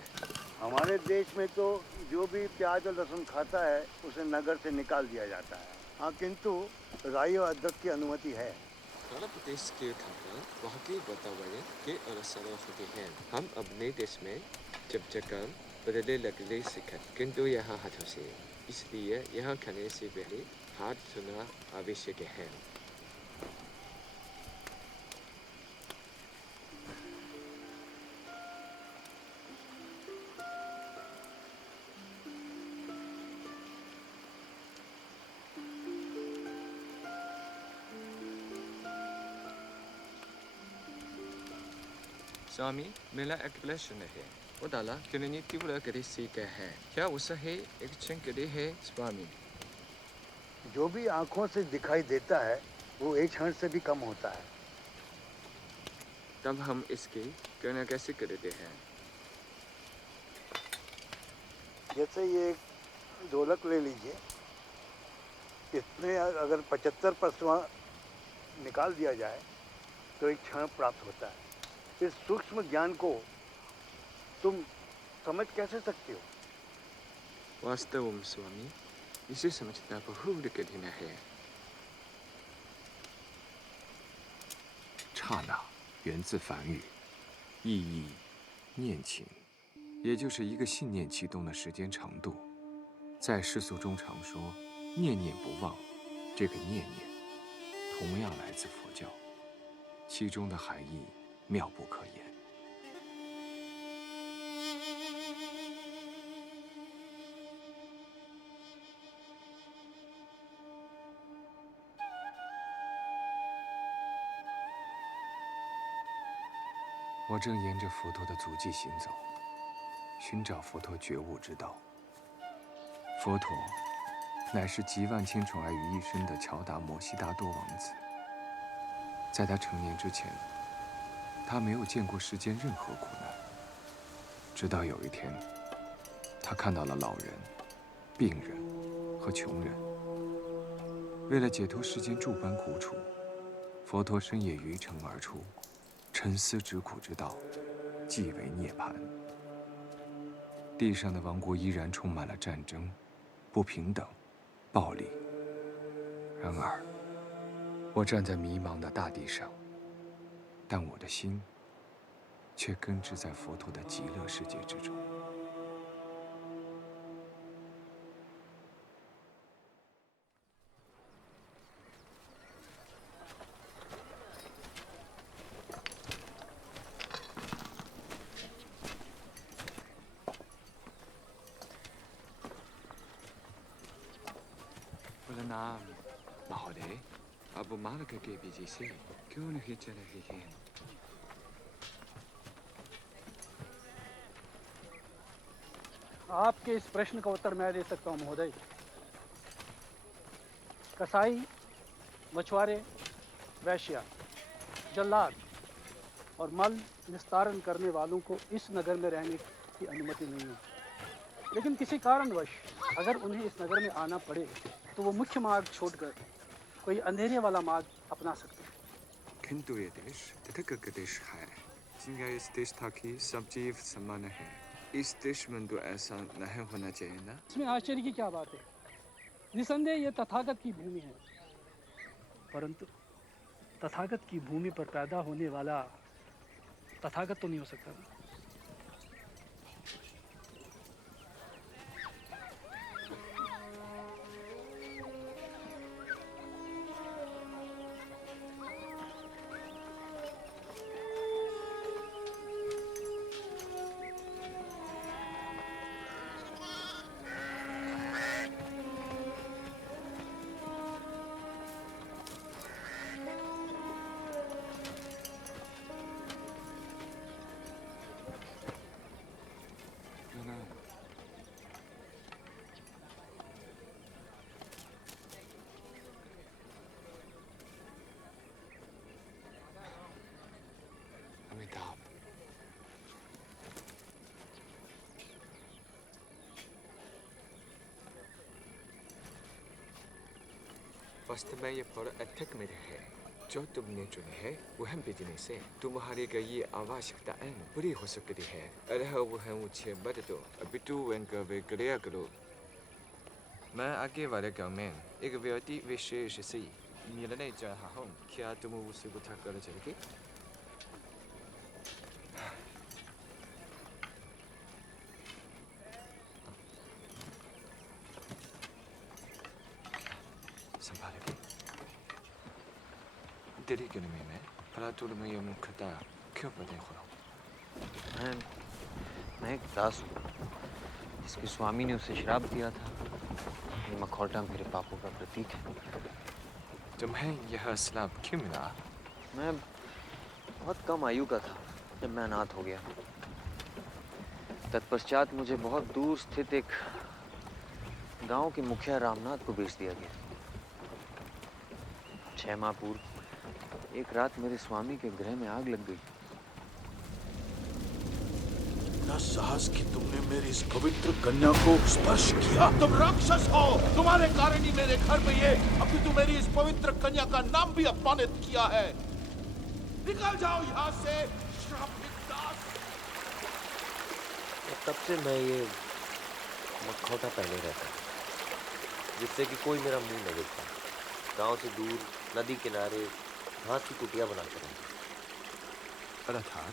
हमारे देश में तो जो भी प्याज और लहसुन खाता है उसे नगर से निकाल दिया जाता है। हाँ, किंतु राई और अदरक की अनुमति है। प्रदेश के खाना वहाँ के वातावरण के अनुसार होते हैं। हम अपने देश में जब जगह बदले लगने सीखा, किंतु यहाँ हाथों से, इसलिए यहाँ खाने से पहले हाथ धोना आवश्यक है। स्वामी, मेरा एक प्रश्न है। वो डाला कितनी तीव्र गति से है, क्या उससे एक क्षण के लिए है स्वामी? जो भी आंखों से दिखाई देता है वो एक क्षण से भी कम होता है। तब हम इसकी गणना कैसे करते हैं? जैसे ये ढोलक ले लीजिए, इसमें अगर 75% निकाल दिया जाए तो एक क्षण प्राप्त होता है। इस सूक्ष्म ज्ञान को तुम समझ कैसे सकते हो? वास्तव में स्वामी, 你是什么的不护的给你那黑？刹那源自梵语，意义念情，也就是一个信念启动的时间长度。在世俗中常说“念念不忘”，这个“念念”同样来自佛教，其中的含义妙不可言。我正沿着佛陀的足迹行走，寻找佛陀觉悟之道。佛陀乃是集万千宠爱于一身的乔达摩悉达多王子。在他成年之前，他没有见过世间任何苦难。直到有一天，他看到了老人、病人和穷人。为了解脱世间诸般苦楚，佛陀深夜于城而出，沉思知苦之道，即为涅槃。地上的王国依然充满了战争、不平等、暴力。然而，我站在迷茫的大地上，但我的心却根植在佛陀的极乐世界之中。नाम महोदय अब मार्ग के बीजे से क्यों नहीं चल रहे हैं? आपके इस प्रश्न का उत्तर मैं दे सकता हूँ महोदय। कसाई, मछुआरे, वैश्या, जल्लाद और मल निस्तारण करने वालों को इस नगर में रहने की अनुमति नहीं है। लेकिन किसी कारणवश अगर उन्हें इस नगर में आना पड़े तो वो मुख्य मार्ग छोड़कर कोई अंधेरे वाला मार्ग अपना सकते हैं। किंतु ये देश तथाकथित देश है, जिनका इस देश था कि सब जीव समान है। इस देश में तो ऐसा नहीं होना चाहिए ना? इसमें आश्चर्य की क्या बात है? निसंदेह ये तथागत की भूमि है, परंतु तथागत की भूमि पर पैदा होने वाला तथागत तो नहीं हो सकता। वास्तव में ये फल अत्यधिक मेरे है। जो तुमने चुने है वह बिजनेस है। तुम्हारी का ये आवश्यकताएं पूरी हो सकती है। अरे वह मुझे बता दो, अभी तू वंका वे क्रिया करो। मैं आगे वाले गाँव में एक व्यक्ति विशेष से मिलने जा रहा हूँ। क्या तुम उसे बुला कर चलोगे? तेरी क्यों नहीं मैं भला तू में ये मुख्यता क्यों पता हो? मैं एक दास हूँ जिसके स्वामी ने उसे श्राप दिया था। ये मखौटा मेरे पापों का प्रतीक है। तुम्हें यह श्राप क्यों मिला? मैं बहुत कम आयु का था जब मैं अनाथ हो गया। तत्पश्चात मुझे बहुत दूर स्थित एक गांव के मुखिया रामनाथ को बेच दिया गया। 6 माह पूर्व एक रात मेरे स्वामी के गृह में आग लग गई। इतना साहस कि तुमने मेरी इस पवित्र कन्या को स्पर्श किया। तुम राक्षस हो। तुम्हारे कारण ही मेरे घर में ये अभी तुम मेरी इस पवित्र कन्या का नाम भी अपमानित किया है। निकल जाओ यहाँ से श्रापित दास। तब से मैं ये मखौटा पहले रहता। जिससे कि कोई मेरा मुंह न देख पाए। गांव से दूर नदी किनारे घास की कुटिया बनाकर रहूंगा। Alatar,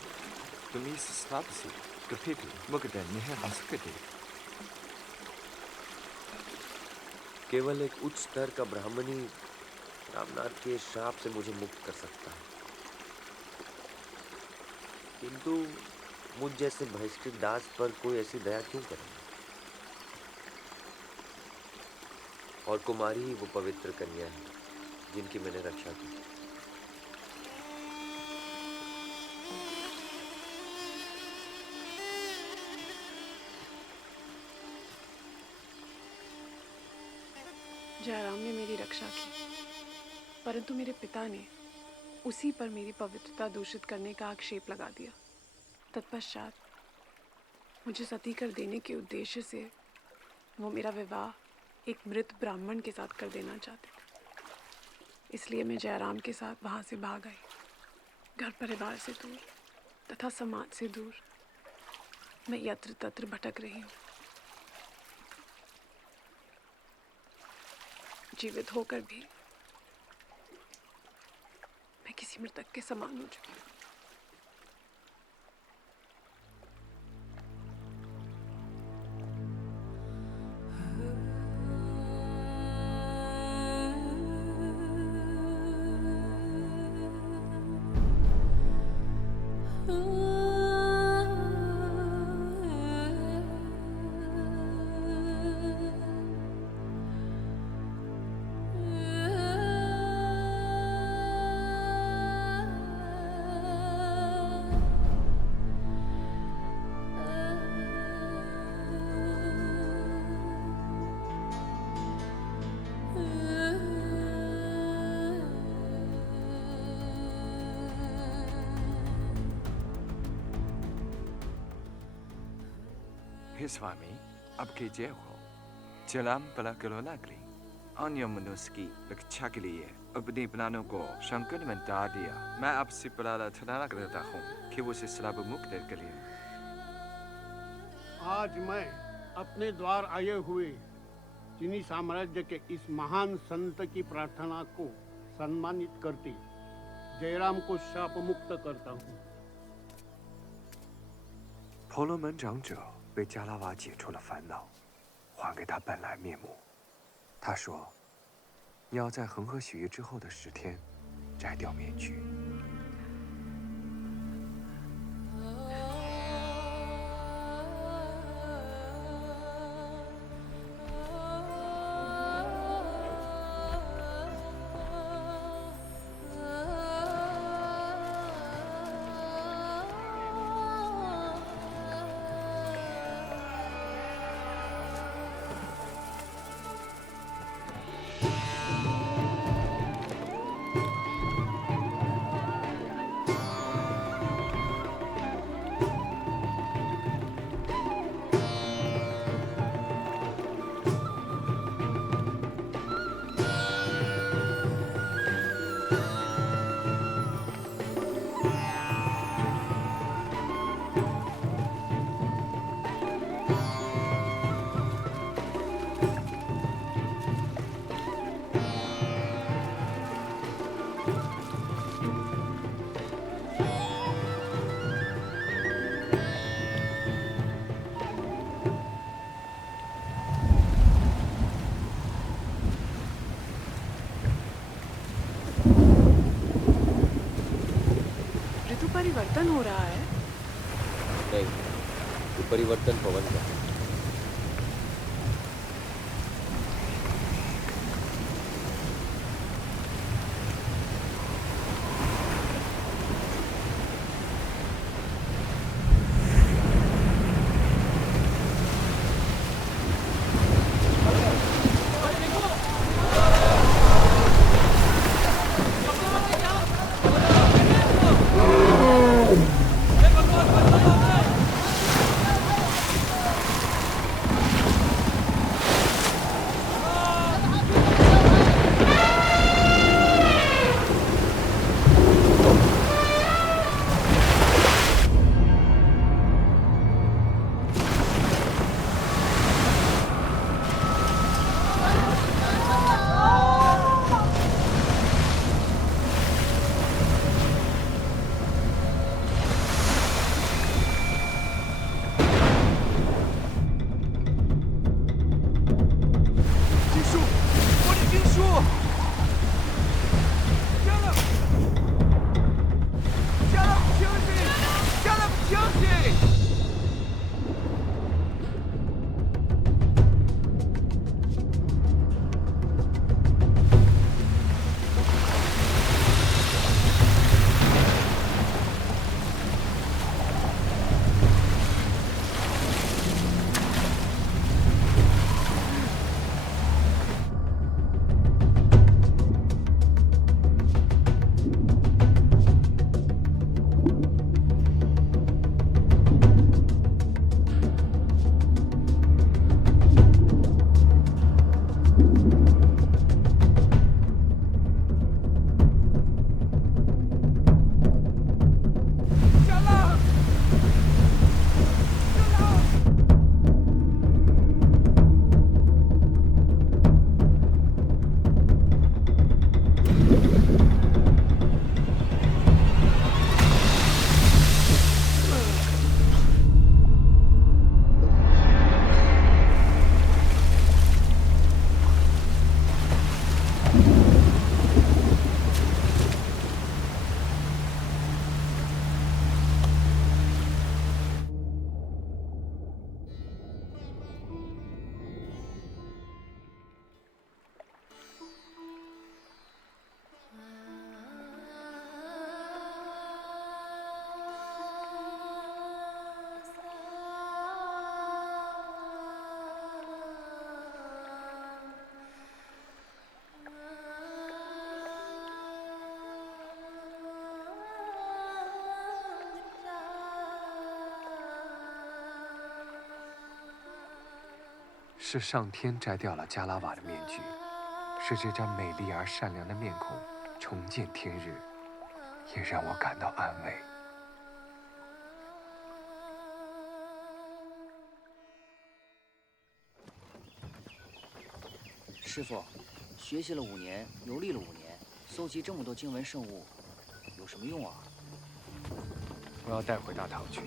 gemäß Slapsi, Kapitel, Mugden, Niheranskede. केवल एक उच्च स्तर का ब्राह्मण ही रामनाथ के श्राप से मुझे मुक्त कर सकता है, किंतु मुझ जैसे बहिष्कृत दास पर कोई ऐसी दया क्यों करेगा? और कुमारी ही वो पवित्र कन्या है जिनकी मैंने रक्षा की। जयराम ने मेरी रक्षा की, परंतु मेरे पिता ने उसी पर मेरी पवित्रता दूषित करने का आक्षेप लगा दिया। तत्पश्चात मुझे सती कर देने के उद्देश्य से वो मेरा विवाह एक मृत ब्राह्मण के साथ कर देना चाहते थे। इसलिए मैं जयराम के साथ वहाँ से भाग आई। घर परिवार से दूर तथा समाज से दूर मैं यत्र तत्र भटक रही हूँ। जीवित होकर भी मैं किसी मृतक के समान हो चुकी हूँ। हे स्वामी, अब कीजिए हो। चलाम पला करो लागरी। अन्य मनुष्य की रक्षा के लिए अपने प्राणों को संकट में डाल दिया। मैं आपसे प्रार्थना करता हूँ कि वो श्राप मुक्त करें। आज मैं अपने द्वार आए हुए चीनी साम्राज्य के इस महान संत की प्रार्थना को सम्मानित करती जयराम को शाप मुक्त करता हूँ।婆罗门长者被加拉瓦解除了烦恼，还给他本来面目。他说：“要在恒河许愿之后的10天，摘掉面具。” परिवर्तन हो रहा है। नहीं, ये परिवर्तन पवन का है। 是上天摘掉了加拉瓦的面具，是这张美丽而善良的面孔重见天日，也让我感到安慰。师傅，学习了5年，游历了5年，搜集这么多经文圣物，有什么用啊？我要带回大唐去。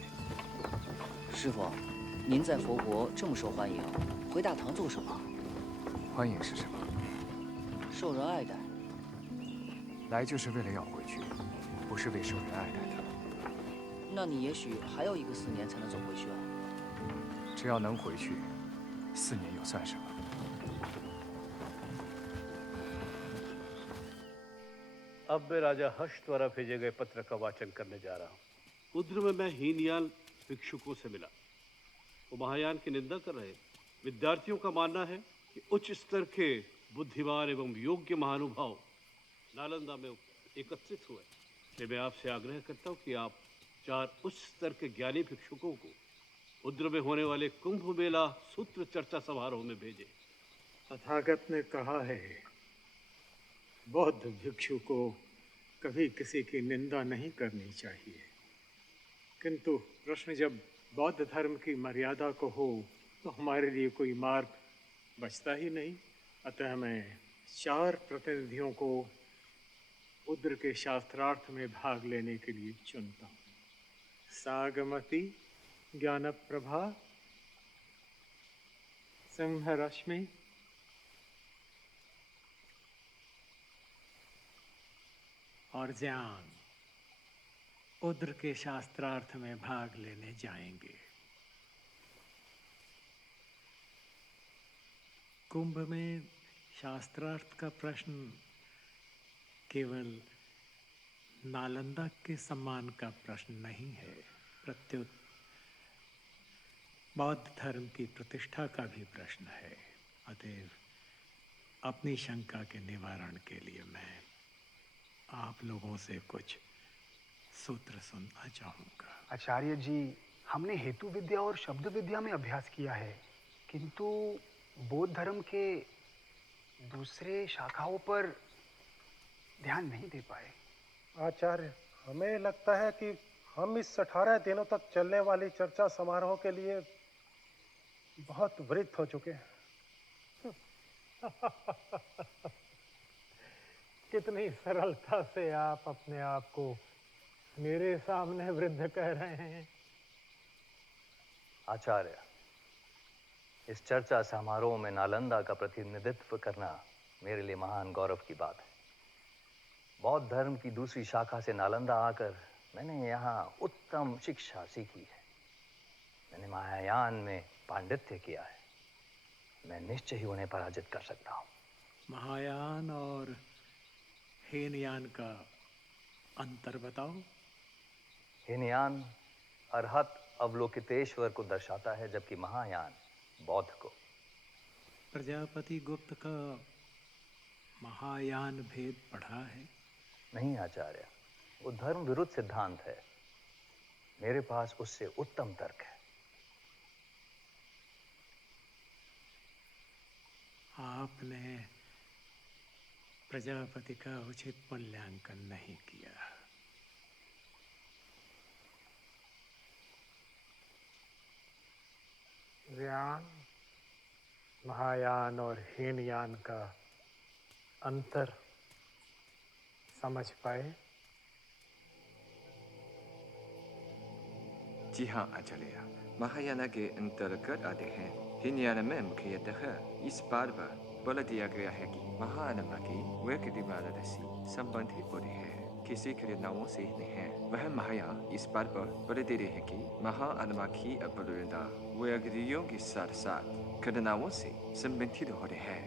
师傅，您在佛国这么受欢迎，回大唐做什么？欢迎是什么？受人爱戴。来就是为了要回去，不是为受人爱戴的。那你也许还有一个4年才能走回去啊。只要能回去，4年又算什么？ अब मैं राजा हर्ष द्वारा भेजे गए पत्र का वाचन करने जा रहा हूँ। उद्र में मैं हीनयान भिक्षुकों से मिला। वो महायान की निंदा कर रहे। विद्यार्थियों का मानना है कि उच्च स्तर के बुद्धिमान एवं योग्य महानुभाव नालंदा में एकत्रित हुए। इसलिए मैं आपसे आग्रह करता हूँ कि आप 4 उच्च स्तर के ज्ञानी भिक्षुकों को उद्र में होने वाले कुंभ मेला सूत्र चर्चा समारोह में भेजें। तथागत ने कहा है, बौद्ध भिक्षु को कभी किसी की निंदा नहीं करनी चाहिए, किंतु प्रश्न जब बौद्ध धर्म की मर्यादा को हो तो हमारे लिए कोई मार्ग बचता ही नहीं। अतः मैं 4 प्रतिनिधियों को उद्र के शास्त्रार्थ में भाग लेने के लिए चुनता हूँ। सागमती, ज्ञानप्रभा, सिंहरश्मि, और ज्ञान उद्र के शास्त्रार्थ में भाग लेने जाएंगे। कुंभ में शास्त्रार्थ का प्रश्न केवल नालंदा के सम्मान का प्रश्न नहीं है, प्रत्युत बौद्ध धर्म की प्रतिष्ठा का भी प्रश्न है। अतएव अपनी शंका के निवारण के लिए मैं आप लोगों से कुछ सूत्र सुनना चाहूँगा। आचार्य जी, हमने हेतु विद्या और शब्द विद्या में अभ्यास किया है, किंतु बौद्ध धर्म के दूसरे शाखाओं पर ध्यान नहीं दे पाए। आचार्य, हमें लगता है कि हम इस 18 दिनों तक चलने वाली चर्चा समारोह के लिए बहुत वृद्ध हो चुके हैं। कितनी सरलता से आप अपने आप को मेरे सामने वृद्ध कह रहे हैं। आचार्य, इस चर्चा समारोह में नालंदा का प्रतिनिधित्व करना मेरे लिए महान गौरव की बात है। बौद्ध धर्म की दूसरी शाखा से नालंदा आकर मैंने यहाँ उत्तम शिक्षा सीखी है। मैंने महायान में पांडित्य किया है। मैं निश्चय ही उन्हें पराजित कर सकता हूँ। महायान और हीनयान का अंतर बताओ। हीनयान अरहत अवलोकितेश्वर को दर्शाता है, जबकि महायान बौद्ध को। प्रजापति गुप्त का महायान भेद पढ़ा है? नहीं आचार्य, वो धर्म विरुद्ध सिद्धांत है। मेरे पास उससे उत्तम तर्क है। आपने प्रजापति का उचित मूल्यांकन नहीं किया। ज्ञान, महायान और हीनयान का अंतर समझ पाए? जी हाँ आचार्य, महायान के अंतर्गत आते हैं। हीनयान में मुख्यतः इस बात पर बल दिया गया है कि महायान की व्यक्तिवाद से संबंधित होते हैं, किसी घटनाओं से नहीं है। वह महायान इस बात पर बल दे रहे हैं कि महायान की अपरूपता व्यक्तियों के साथ साथ घटनाओं से संबंधित होते हैं।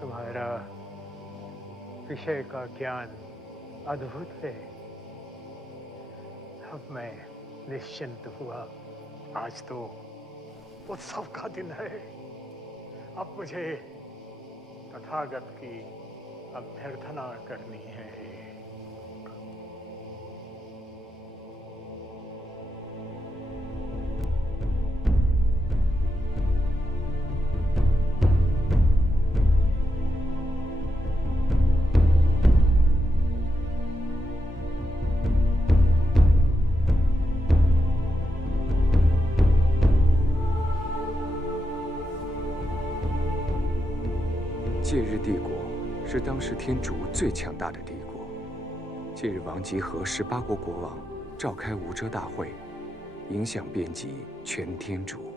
तुम्हारा विषय का ज्ञान अद्भुत है। अब मैं निश्चिंत हुआ। आज तो उत्सव का दिन है। अब मुझे तथागत की अभ्यर्थना करनी है। 戒日帝国是当时天竺最强大的帝国。戒日王集合18国国王，召开无遮大会，影响遍及全天竺。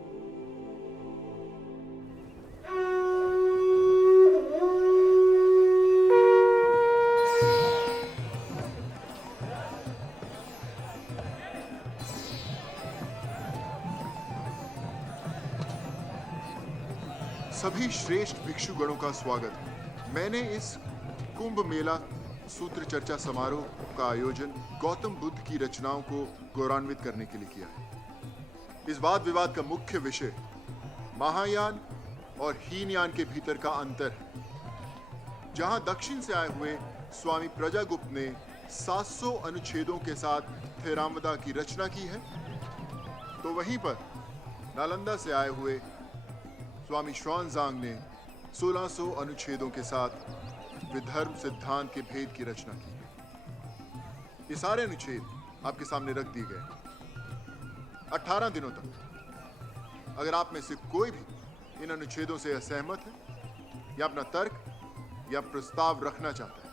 सभी श्रेष्ठ भिक्षुगणों का स्वागत है। मैंने इस कुंभ मेला सूत्र चर्चा समारोह का आयोजन गौतम बुद्ध की रचनाओं को गौरवान्वित करने के लिए किया है। इस वाद विवाद का मुख्य विषय महायान और हीनयान के भीतर का अंतर है। जहां दक्षिण से आए हुए स्वामी प्रजागुप्त ने 700 अनुच्छेदों के साथ थेरावदा की रचना की है, तो वहीं पर नालंदा से आए हुए स्वामी श्वानजांग ने 1600 अनुच्छेदों के साथ विधर्म सिद्धांत के भेद की रचना की है। ये सारे अनुच्छेद आपके सामने रख दिए गए। 18 दिनों तक अगर आप में से कोई भी इन अनुच्छेदों से असहमत है या अपना तर्क या प्रस्ताव रखना चाहता है,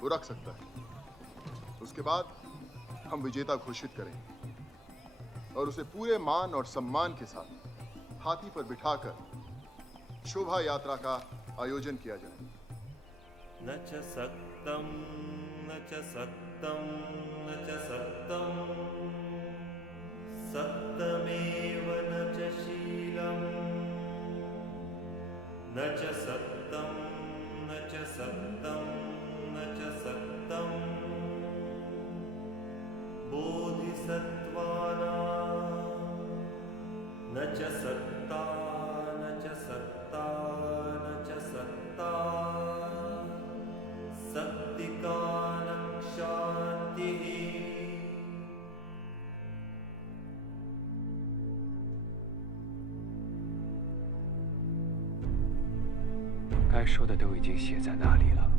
वो रख सकता है। उसके बाद हम विजेता घोषित करेंगे और उसे पूरे मान और सम्मान के साथ हाथी पर बिठाकर शोभा यात्रा का आयोजन किया जाए। न च सक्तं न च सक्तं न च सक्तं सक्तमेव न च शीलम् न च सक्तं न च सक्तं न च सक्तं बोधिसत्त्वानां न च सक्ता न च सक्ता न च सक्ता सक्तिकानं शान्तिः।该说的都已经写在那里了，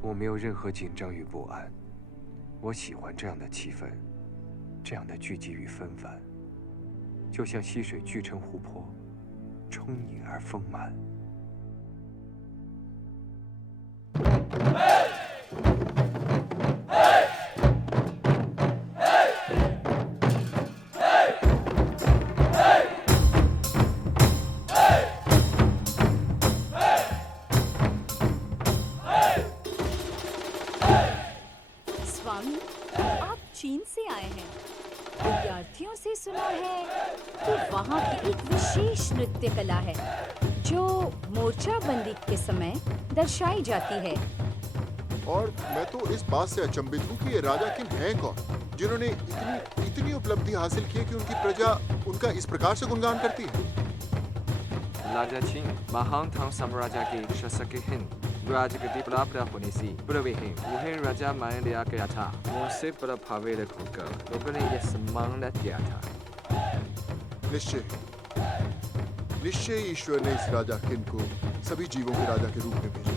我没有任何紧张与不安。我喜欢这样的气氛，这样的聚集与纷繁，就像溪水聚成湖泊，充盈而丰满。स्वामी, आप चीन से आए हैं। विद्यार्थियों से सुना है कि वहाँ की एक विशेष नृत्य कला है जो मोर्चाबंदी के समय दर्शाई जाती है। और मैं तो इस बात से अचंभित हूँ कि ये राजा किन हैं कौन, जिन्होंने इतनी उपलब्धि हासिल की है कि उनकी प्रजा उनका इस प्रकार से गुणगान करती है। राजा चिंग महान थांग साम्राज्य के शासक हैं। राजगद्दी प्राप्त होने से पूर्व ही उन्हें राजा मान लिया गया था। उनसे प्रभावित होकर लोगों ने यह सम्मान दिया था। निश्चय ईश्वर ने इस राजा किन को सभी जीवों के राजा के रूप में भेजा।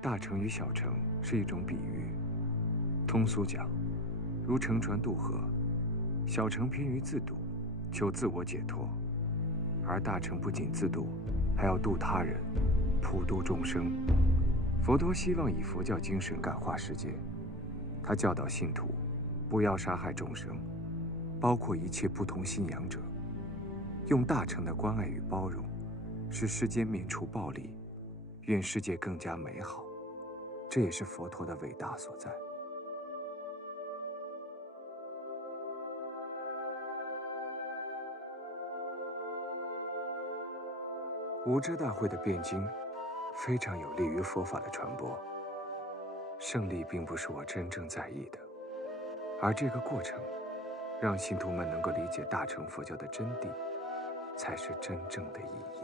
大乘与小乘是一种比喻，通俗讲，如乘船渡河，小乘偏于自渡，求自我解脱，而大乘不仅自渡，还要度他人，普度众生。佛陀希望以佛教精神感化世界，他教导信徒不要杀害众生，包括一切不同信仰者，用大乘的关爱与包容，使世间免除暴力，愿世界更加美好。这也是佛陀的伟大所在。无遮大会的辩经非常有利于佛法的传播。胜利并不是我真正在意的，而这个过程让信徒们能够理解大乘佛教的真谛，才是真正的意义。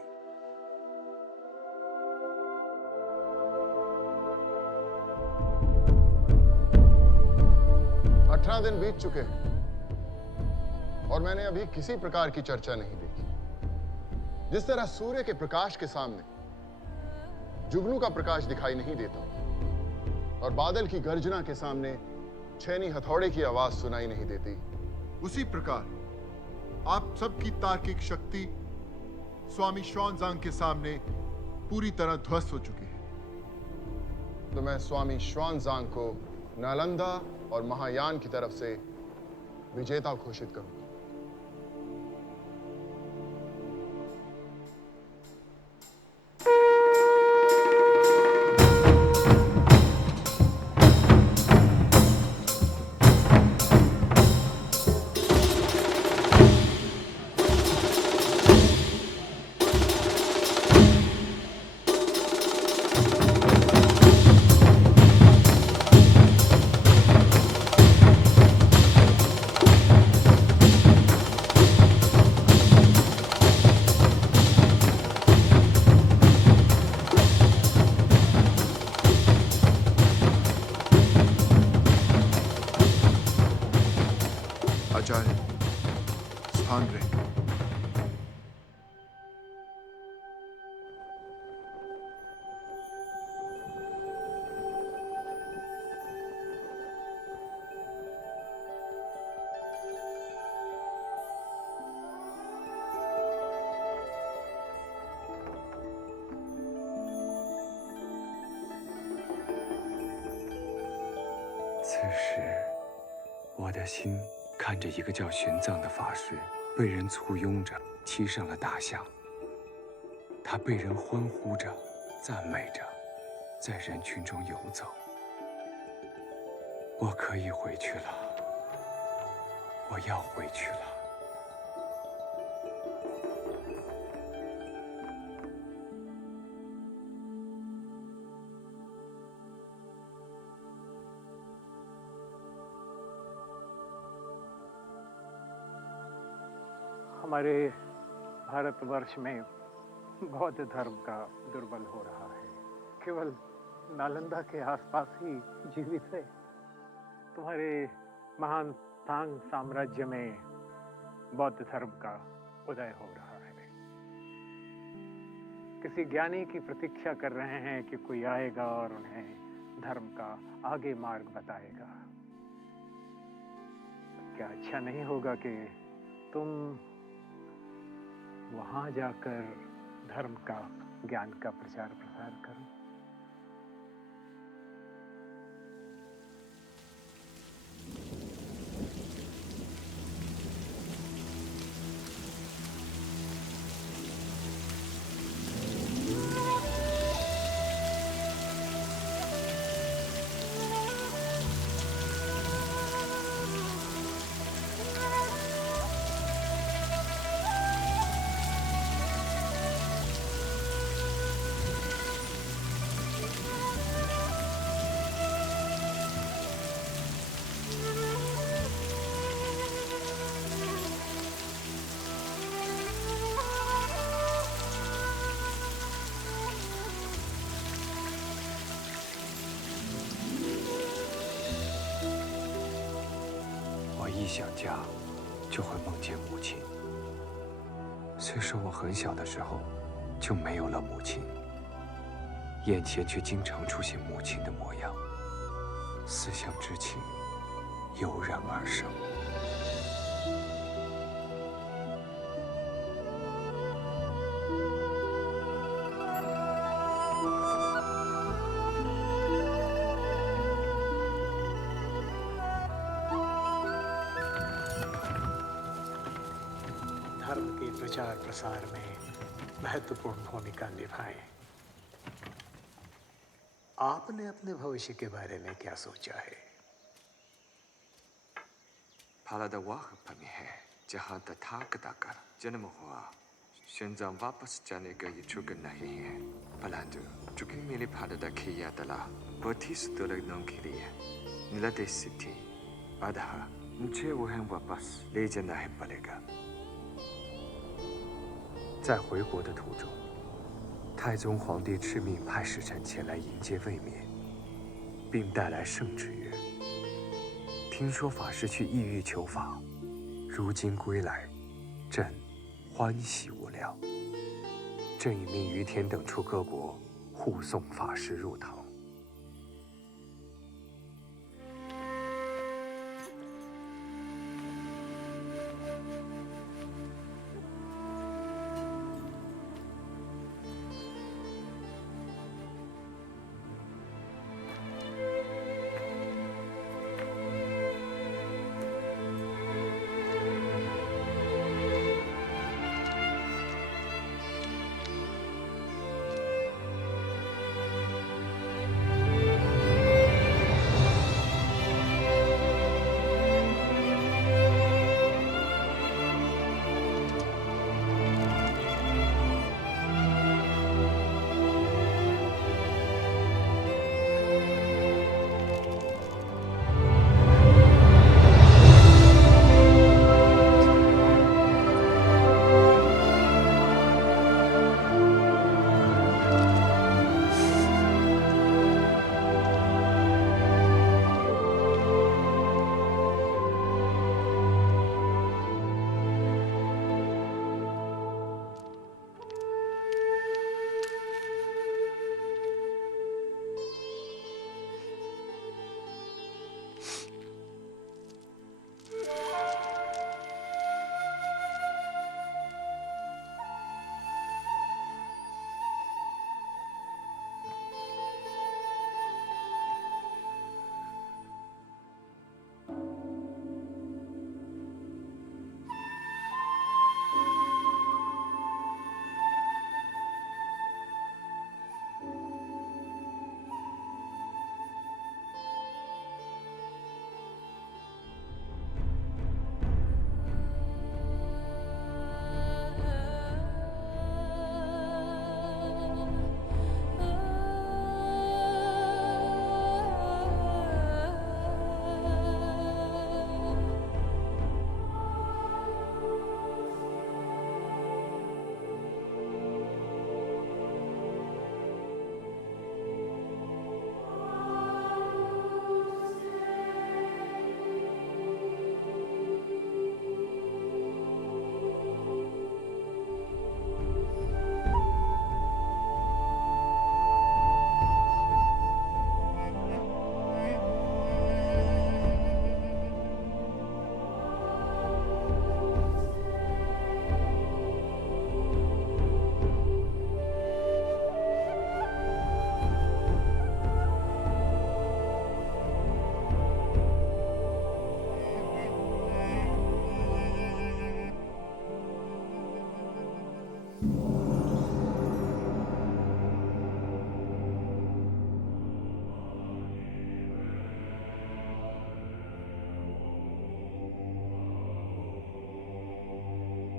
18 दिन बीत चुके हैं और मैंने अभी किसी प्रकार की चर्चा नहीं देखी। जिस तरह सूर्य के प्रकाश के सामने जुगनू का प्रकाश दिखाई नहीं देता और बादल की गर्जना के सामने छेनी हथौड़े की आवाज सुनाई नहीं देती, उसी प्रकार आप सबकी तार्किक शक्ति स्वामी श्वानजांग के सामने पूरी तरह ध्वस्त हो चुकी है। तो मैं स्वामी श्वानजांग को नालंदा और महायान की तरफ से विजेता घोषित करूंगा। आचार्य स्थान रहे।此时，我的心看着一个叫玄奘的法师被人簇拥着骑上了大象，他被人欢呼着、赞美着，在人群中游走。我可以回去了，我要回去了。हमारे भारतवर्ष में बौद्ध धर्म का दुर्बल हो रहा है। केवल नालंदा के आसपास ही जीवित है। तुम्हारे महान तांग साम्राज्य में बौद्ध धर्म का उदय हो रहा है। किसी ज्ञानी की प्रतीक्षा कर रहे हैं कि कोई आएगा और उन्हें धर्म का आगे मार्ग बताएगा। क्या अच्छा नहीं होगा कि तुम वहां जाकर धर्म का, ज्ञान का प्रचार प्रसार करो?一想家，就会梦见母亲。虽说我很小的时候就没有了母亲，眼前却经常出现母亲的模样，思乡之情油然而生。धर्म के प्रचार प्रसार में महत्वपूर्ण भूमिका निभाएं। आपने अपने भविष्य के बारे में क्या सोचा है? भारद्वाज में है जहाँ तथागत का जन्म हुआ। श्वेनजांग वापस जाने का इच्छुक नहीं है, परंतु चूंकि मेरे भारत की यात्रा बहुत ही सुदूर के लिए निलते थी, अतः मुझे वह वापस ले जाना ही पड़ेगा। 在回国的途中，太宗皇帝敕命派使臣前来迎接卫冕，并带来圣旨曰：听说法师去异域求法，如今归来，朕欢喜无量。正引命于田等处各国护送法师入唐。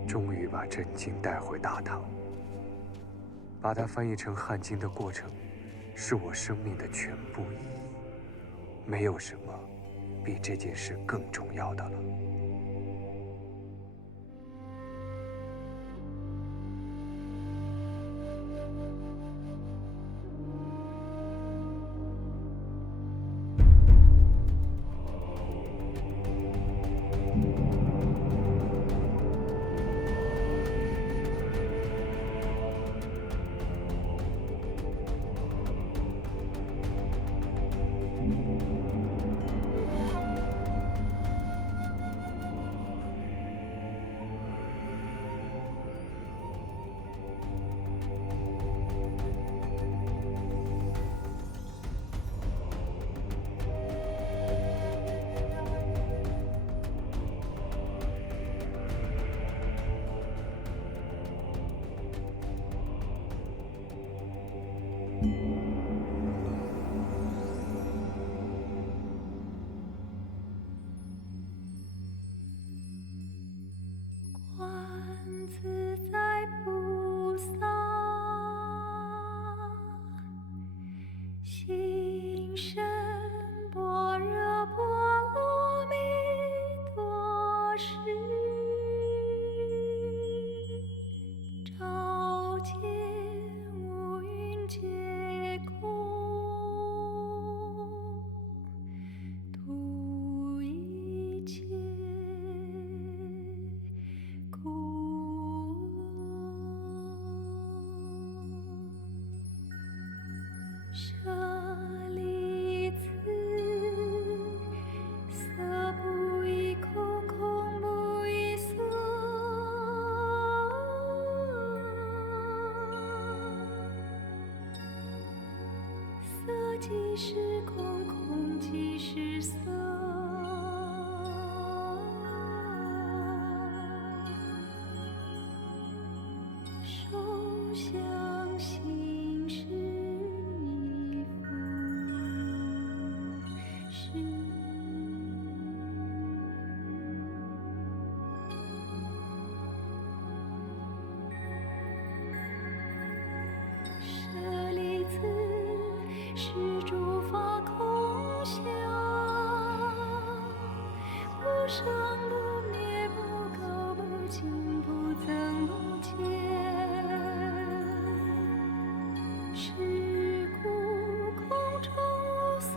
终于把真经带回大唐。把它翻译成汉经的过程，是我生命的全部意义。没有什么比这件事更重要的了。生不灭，不垢不净，不增不减。是故空中无色，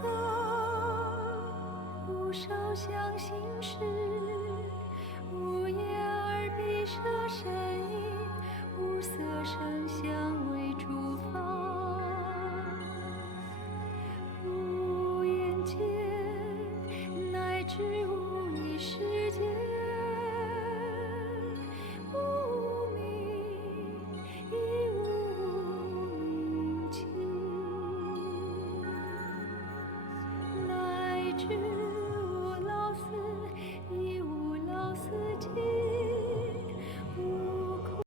无受想行识，无眼耳鼻舌身意，无色声香。